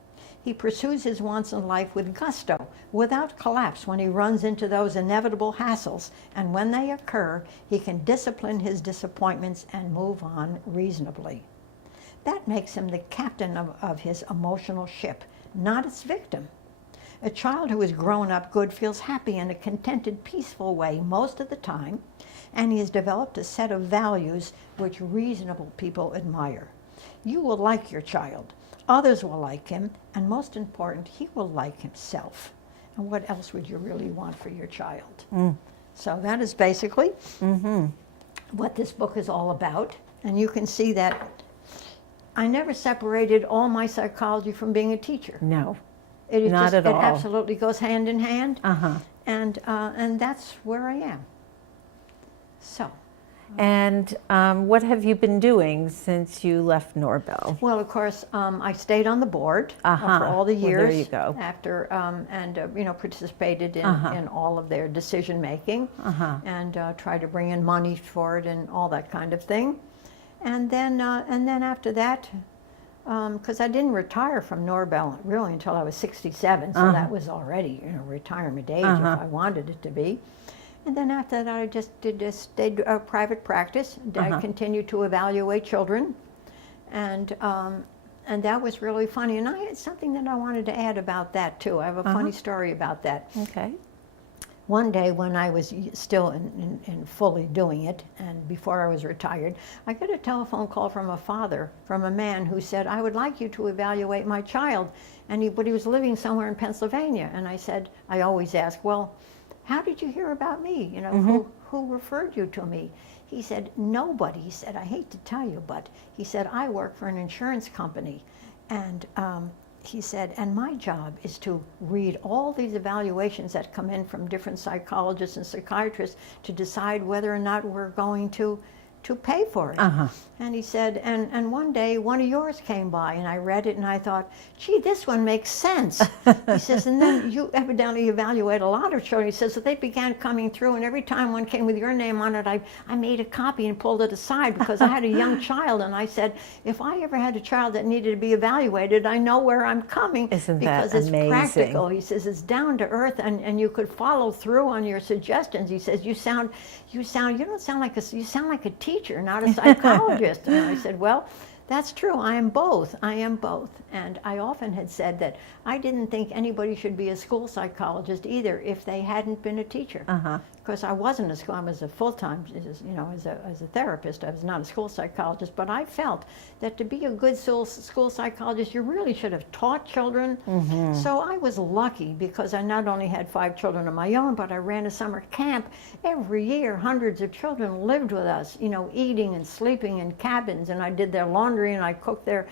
He pursues his wants in life with gusto, without collapse when he runs into those inevitable hassles, and when they occur, he can discipline his disappointments and move on reasonably. That makes him the captain of his emotional ship, not its victim. A child who has grown up good feels happy in a contented, peaceful way most of the time, and he has developed a set of values which reasonable people admire. You will like your child. Others will like him, and most important, he will like himself. And what else would you really want for your child? So that is basically what this book is all about. And you can see that I never separated all my psychology from being a teacher. No, It is not just, at all. It absolutely goes hand in hand, Uh-huh. and that's where I am. So. And what have you been doing since you left Norbel? Well, of course, I stayed on the board for all the Well, years there you go. after, participated in all of their decision making, and tried to bring in money for it and all that kind of thing. And then after that, because I didn't retire from Norbel really until I was 67, so that was already retirement age if I wanted it to be. And then after that, I just stayed private practice. I continued to evaluate children, and that was really funny. And I had something that I wanted to add about that too. I have a funny story about that. Okay. One day when I was still in fully doing it, and before I was retired, I got a telephone call from a man who said, "I would like you to evaluate my child," but he was living somewhere in Pennsylvania. And I said, I always ask, well, how did you hear about me? Who referred you to me? He said, nobody. He said, I hate to tell you, but he said, I work for an insurance company. And he said, and my job is to read all these evaluations that come in from different psychologists and psychiatrists to decide whether or not we're going to pay for it. And he said, and one day one of yours came by and I read it and I thought, gee, this one makes sense. He says, and then you evidently evaluate a lot of children. He says, so they began coming through, and every time one came with your name on it, I made a copy and pulled it aside because I had a young child, and I said, if I ever had a child that needed to be evaluated, I know where I'm coming. Isn't that because it's amazing? Practical. He says, it's down to earth, and you could follow through on your suggestions. He says, you don't sound like you sound like a teacher, not a psychologist. And I said, well, that's true. I am both. And I often had said that I didn't think anybody should be a school psychologist either if they hadn't been a teacher. Because I wasn't a school, I was a full-time, as a therapist. I was not a school psychologist, but I felt that to be a good school psychologist, you really should have taught children. So I was lucky because I not only had 5 children of my own, but I ran a summer camp every year. Hundreds of children lived with us, eating and sleeping in cabins, and I did their laundry, and I cooked their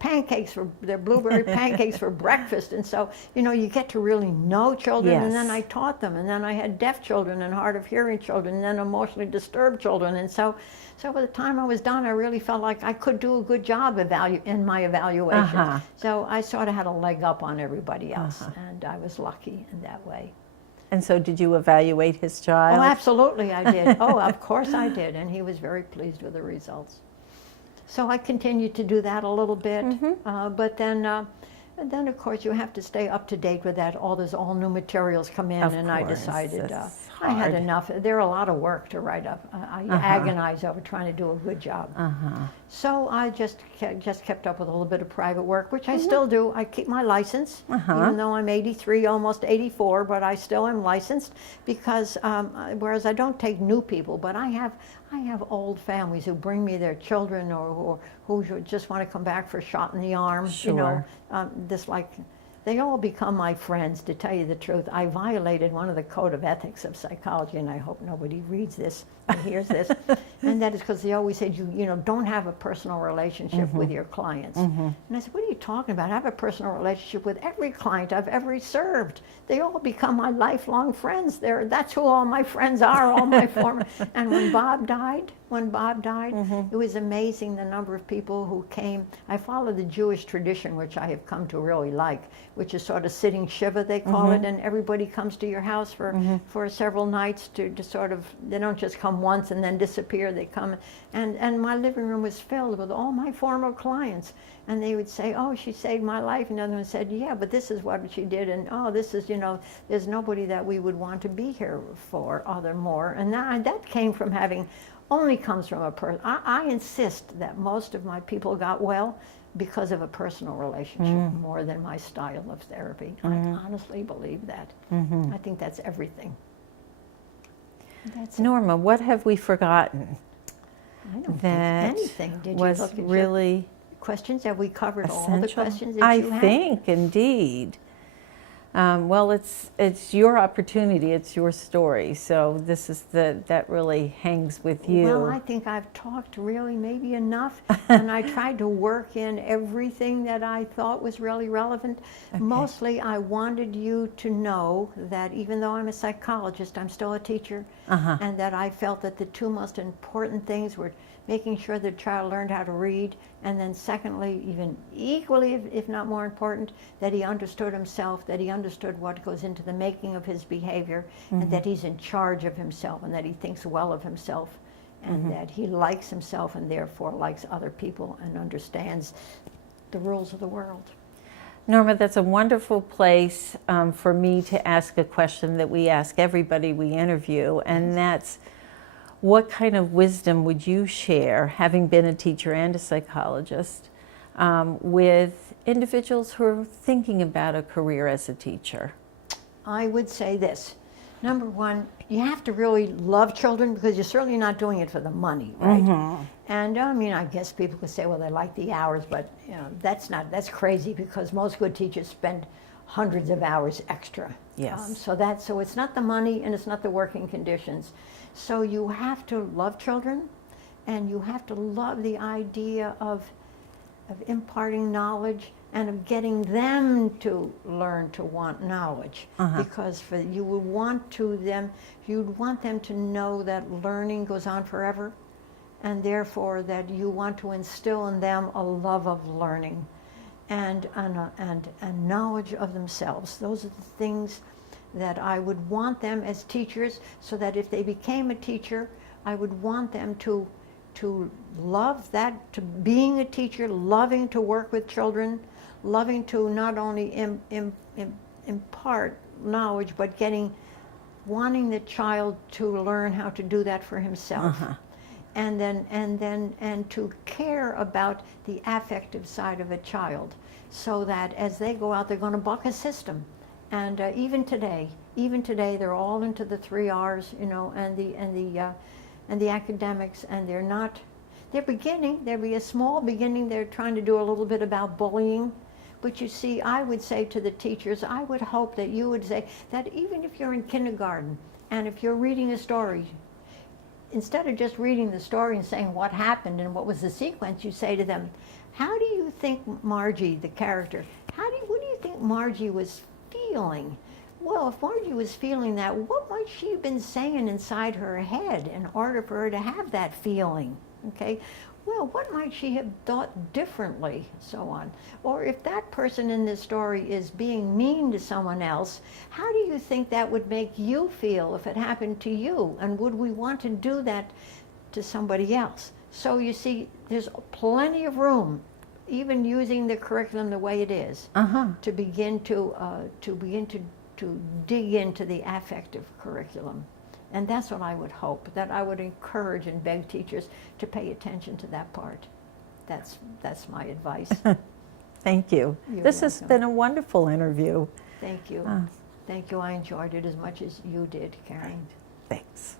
pancakes their blueberry pancakes for breakfast. And so you get to really know children. Yes. And then I taught them, and then I had deaf children and hard of hearing children, and then emotionally disturbed children. And so by the time I was done, I really felt like I could do a good job in my evaluation. So I sort of had a leg up on everybody else, and I was lucky in that way. And so did you evaluate his child? Oh, absolutely I did. Oh, of course I did. And he was very pleased with the results. So I continued to do that a little bit. But then, of course, you have to stay up to date with that. All new materials come in, and I decided hard. I had enough. They're a lot of work to write up. I agonize over trying to do a good job. So I just kept up with a little bit of private work, which I still do. I keep my license, even though I'm 83, almost 84, but I still am licensed because, whereas I don't take new people, but I have old families who bring me their children or who just want to come back for a shot in the arm. Sure. You know, they all become my friends, to tell you the truth. I violated one of the code of ethics of psychology, and I hope nobody reads this and hears this. And that is because they always said, you know, don't have a personal relationship with your clients. And I said, what are you talking about? I have a personal relationship with every client I've ever served. They all become my lifelong friends. That's who all my friends are, all my former. And when Bob died, it was amazing the number of people who came. I follow the Jewish tradition, which I have come to really like, which is sort of sitting Shiva, they call it, and everybody comes to your house for several nights to sort of, they don't just come once and then disappear, they come. And my living room was filled with all my former clients. And they would say, oh, she saved my life. And another one said, yeah, but this is what she did. And oh, this is, you know, there's nobody that we would want to be here for more. And that came from only comes from a person. I insist that most of my people got well because of a personal relationship more than my style of therapy. I honestly believe that. I think that's everything. That's Norma, what have we forgotten? I don't that think anything. Did you was look at really your questions? Have we covered essential? all the questions that you had? I think, indeed. Well, it's your opportunity, it's your story, so this is that really hangs with you. Well, I think I've talked really maybe enough, and I tried to work in everything that I thought was really relevant. Okay. Mostly I wanted you to know that even though I'm a psychologist, I'm still a teacher, and that I felt that the two most important things were making sure the child learned how to read, and then secondly, even equally, if not more important, that he understood himself, that he understood what goes into the making of his behavior, and that he's in charge of himself, and that he thinks well of himself, and that he likes himself and therefore likes other people and understands the rules of the world. Norma, that's a wonderful place for me to ask a question that we ask everybody we interview, and that's, what kind of wisdom would you share, having been a teacher and a psychologist, with individuals who are thinking about a career as a teacher? I would say this. Number one, you have to really love children, because you're certainly not doing it for the money, right? And I mean, I guess people could say, well, they like the hours, but you know, that's crazy, because most good teachers spend hundreds of hours extra. Yes. So it's not the money and it's not the working conditions. So you have to love children, and you have to love the idea of imparting knowledge and of getting them to learn to want knowledge. Because you'd want them to know that learning goes on forever, and therefore that you want to instill in them a love of learning and knowledge of themselves. Those are the things that I would want them as teachers, so that if they became a teacher, I would want them to love that, to being a teacher, loving to work with children, loving to not only impart knowledge, but wanting the child to learn how to do that for himself. And to care about the affective side of a child, so that as they go out, they're going to buck a system. And even today, they're all into the 3 R's, you know, and the academics, and they're beginning. There'll be a small beginning. They're trying to do a little bit about bullying, but you see, I would say to the teachers, I would hope that you would say that even if you're in kindergarten, and if you're reading a story, instead of just reading the story and saying what happened and what was the sequence, you say to them, how do you think Margie, the character, what do you think Margie was feeling? Well, if Margie was feeling that, what might she have been saying inside her head in order for her to have that feeling? Okay, well, what might she have thought differently, so on? Or if that person in this story is being mean to someone else, how do you think that would make you feel if it happened to you? And would we want to do that to somebody else? So you see, there's plenty of room, even using the curriculum the way it is, to begin to dig into the affective curriculum. And that's what I would hope, that I would encourage and beg teachers to pay attention to that part. That's my advice. Thank you. You're This has welcome. been a wonderful interview. Thank you. Thank you. I enjoyed it as much as you did, Karen. Thanks.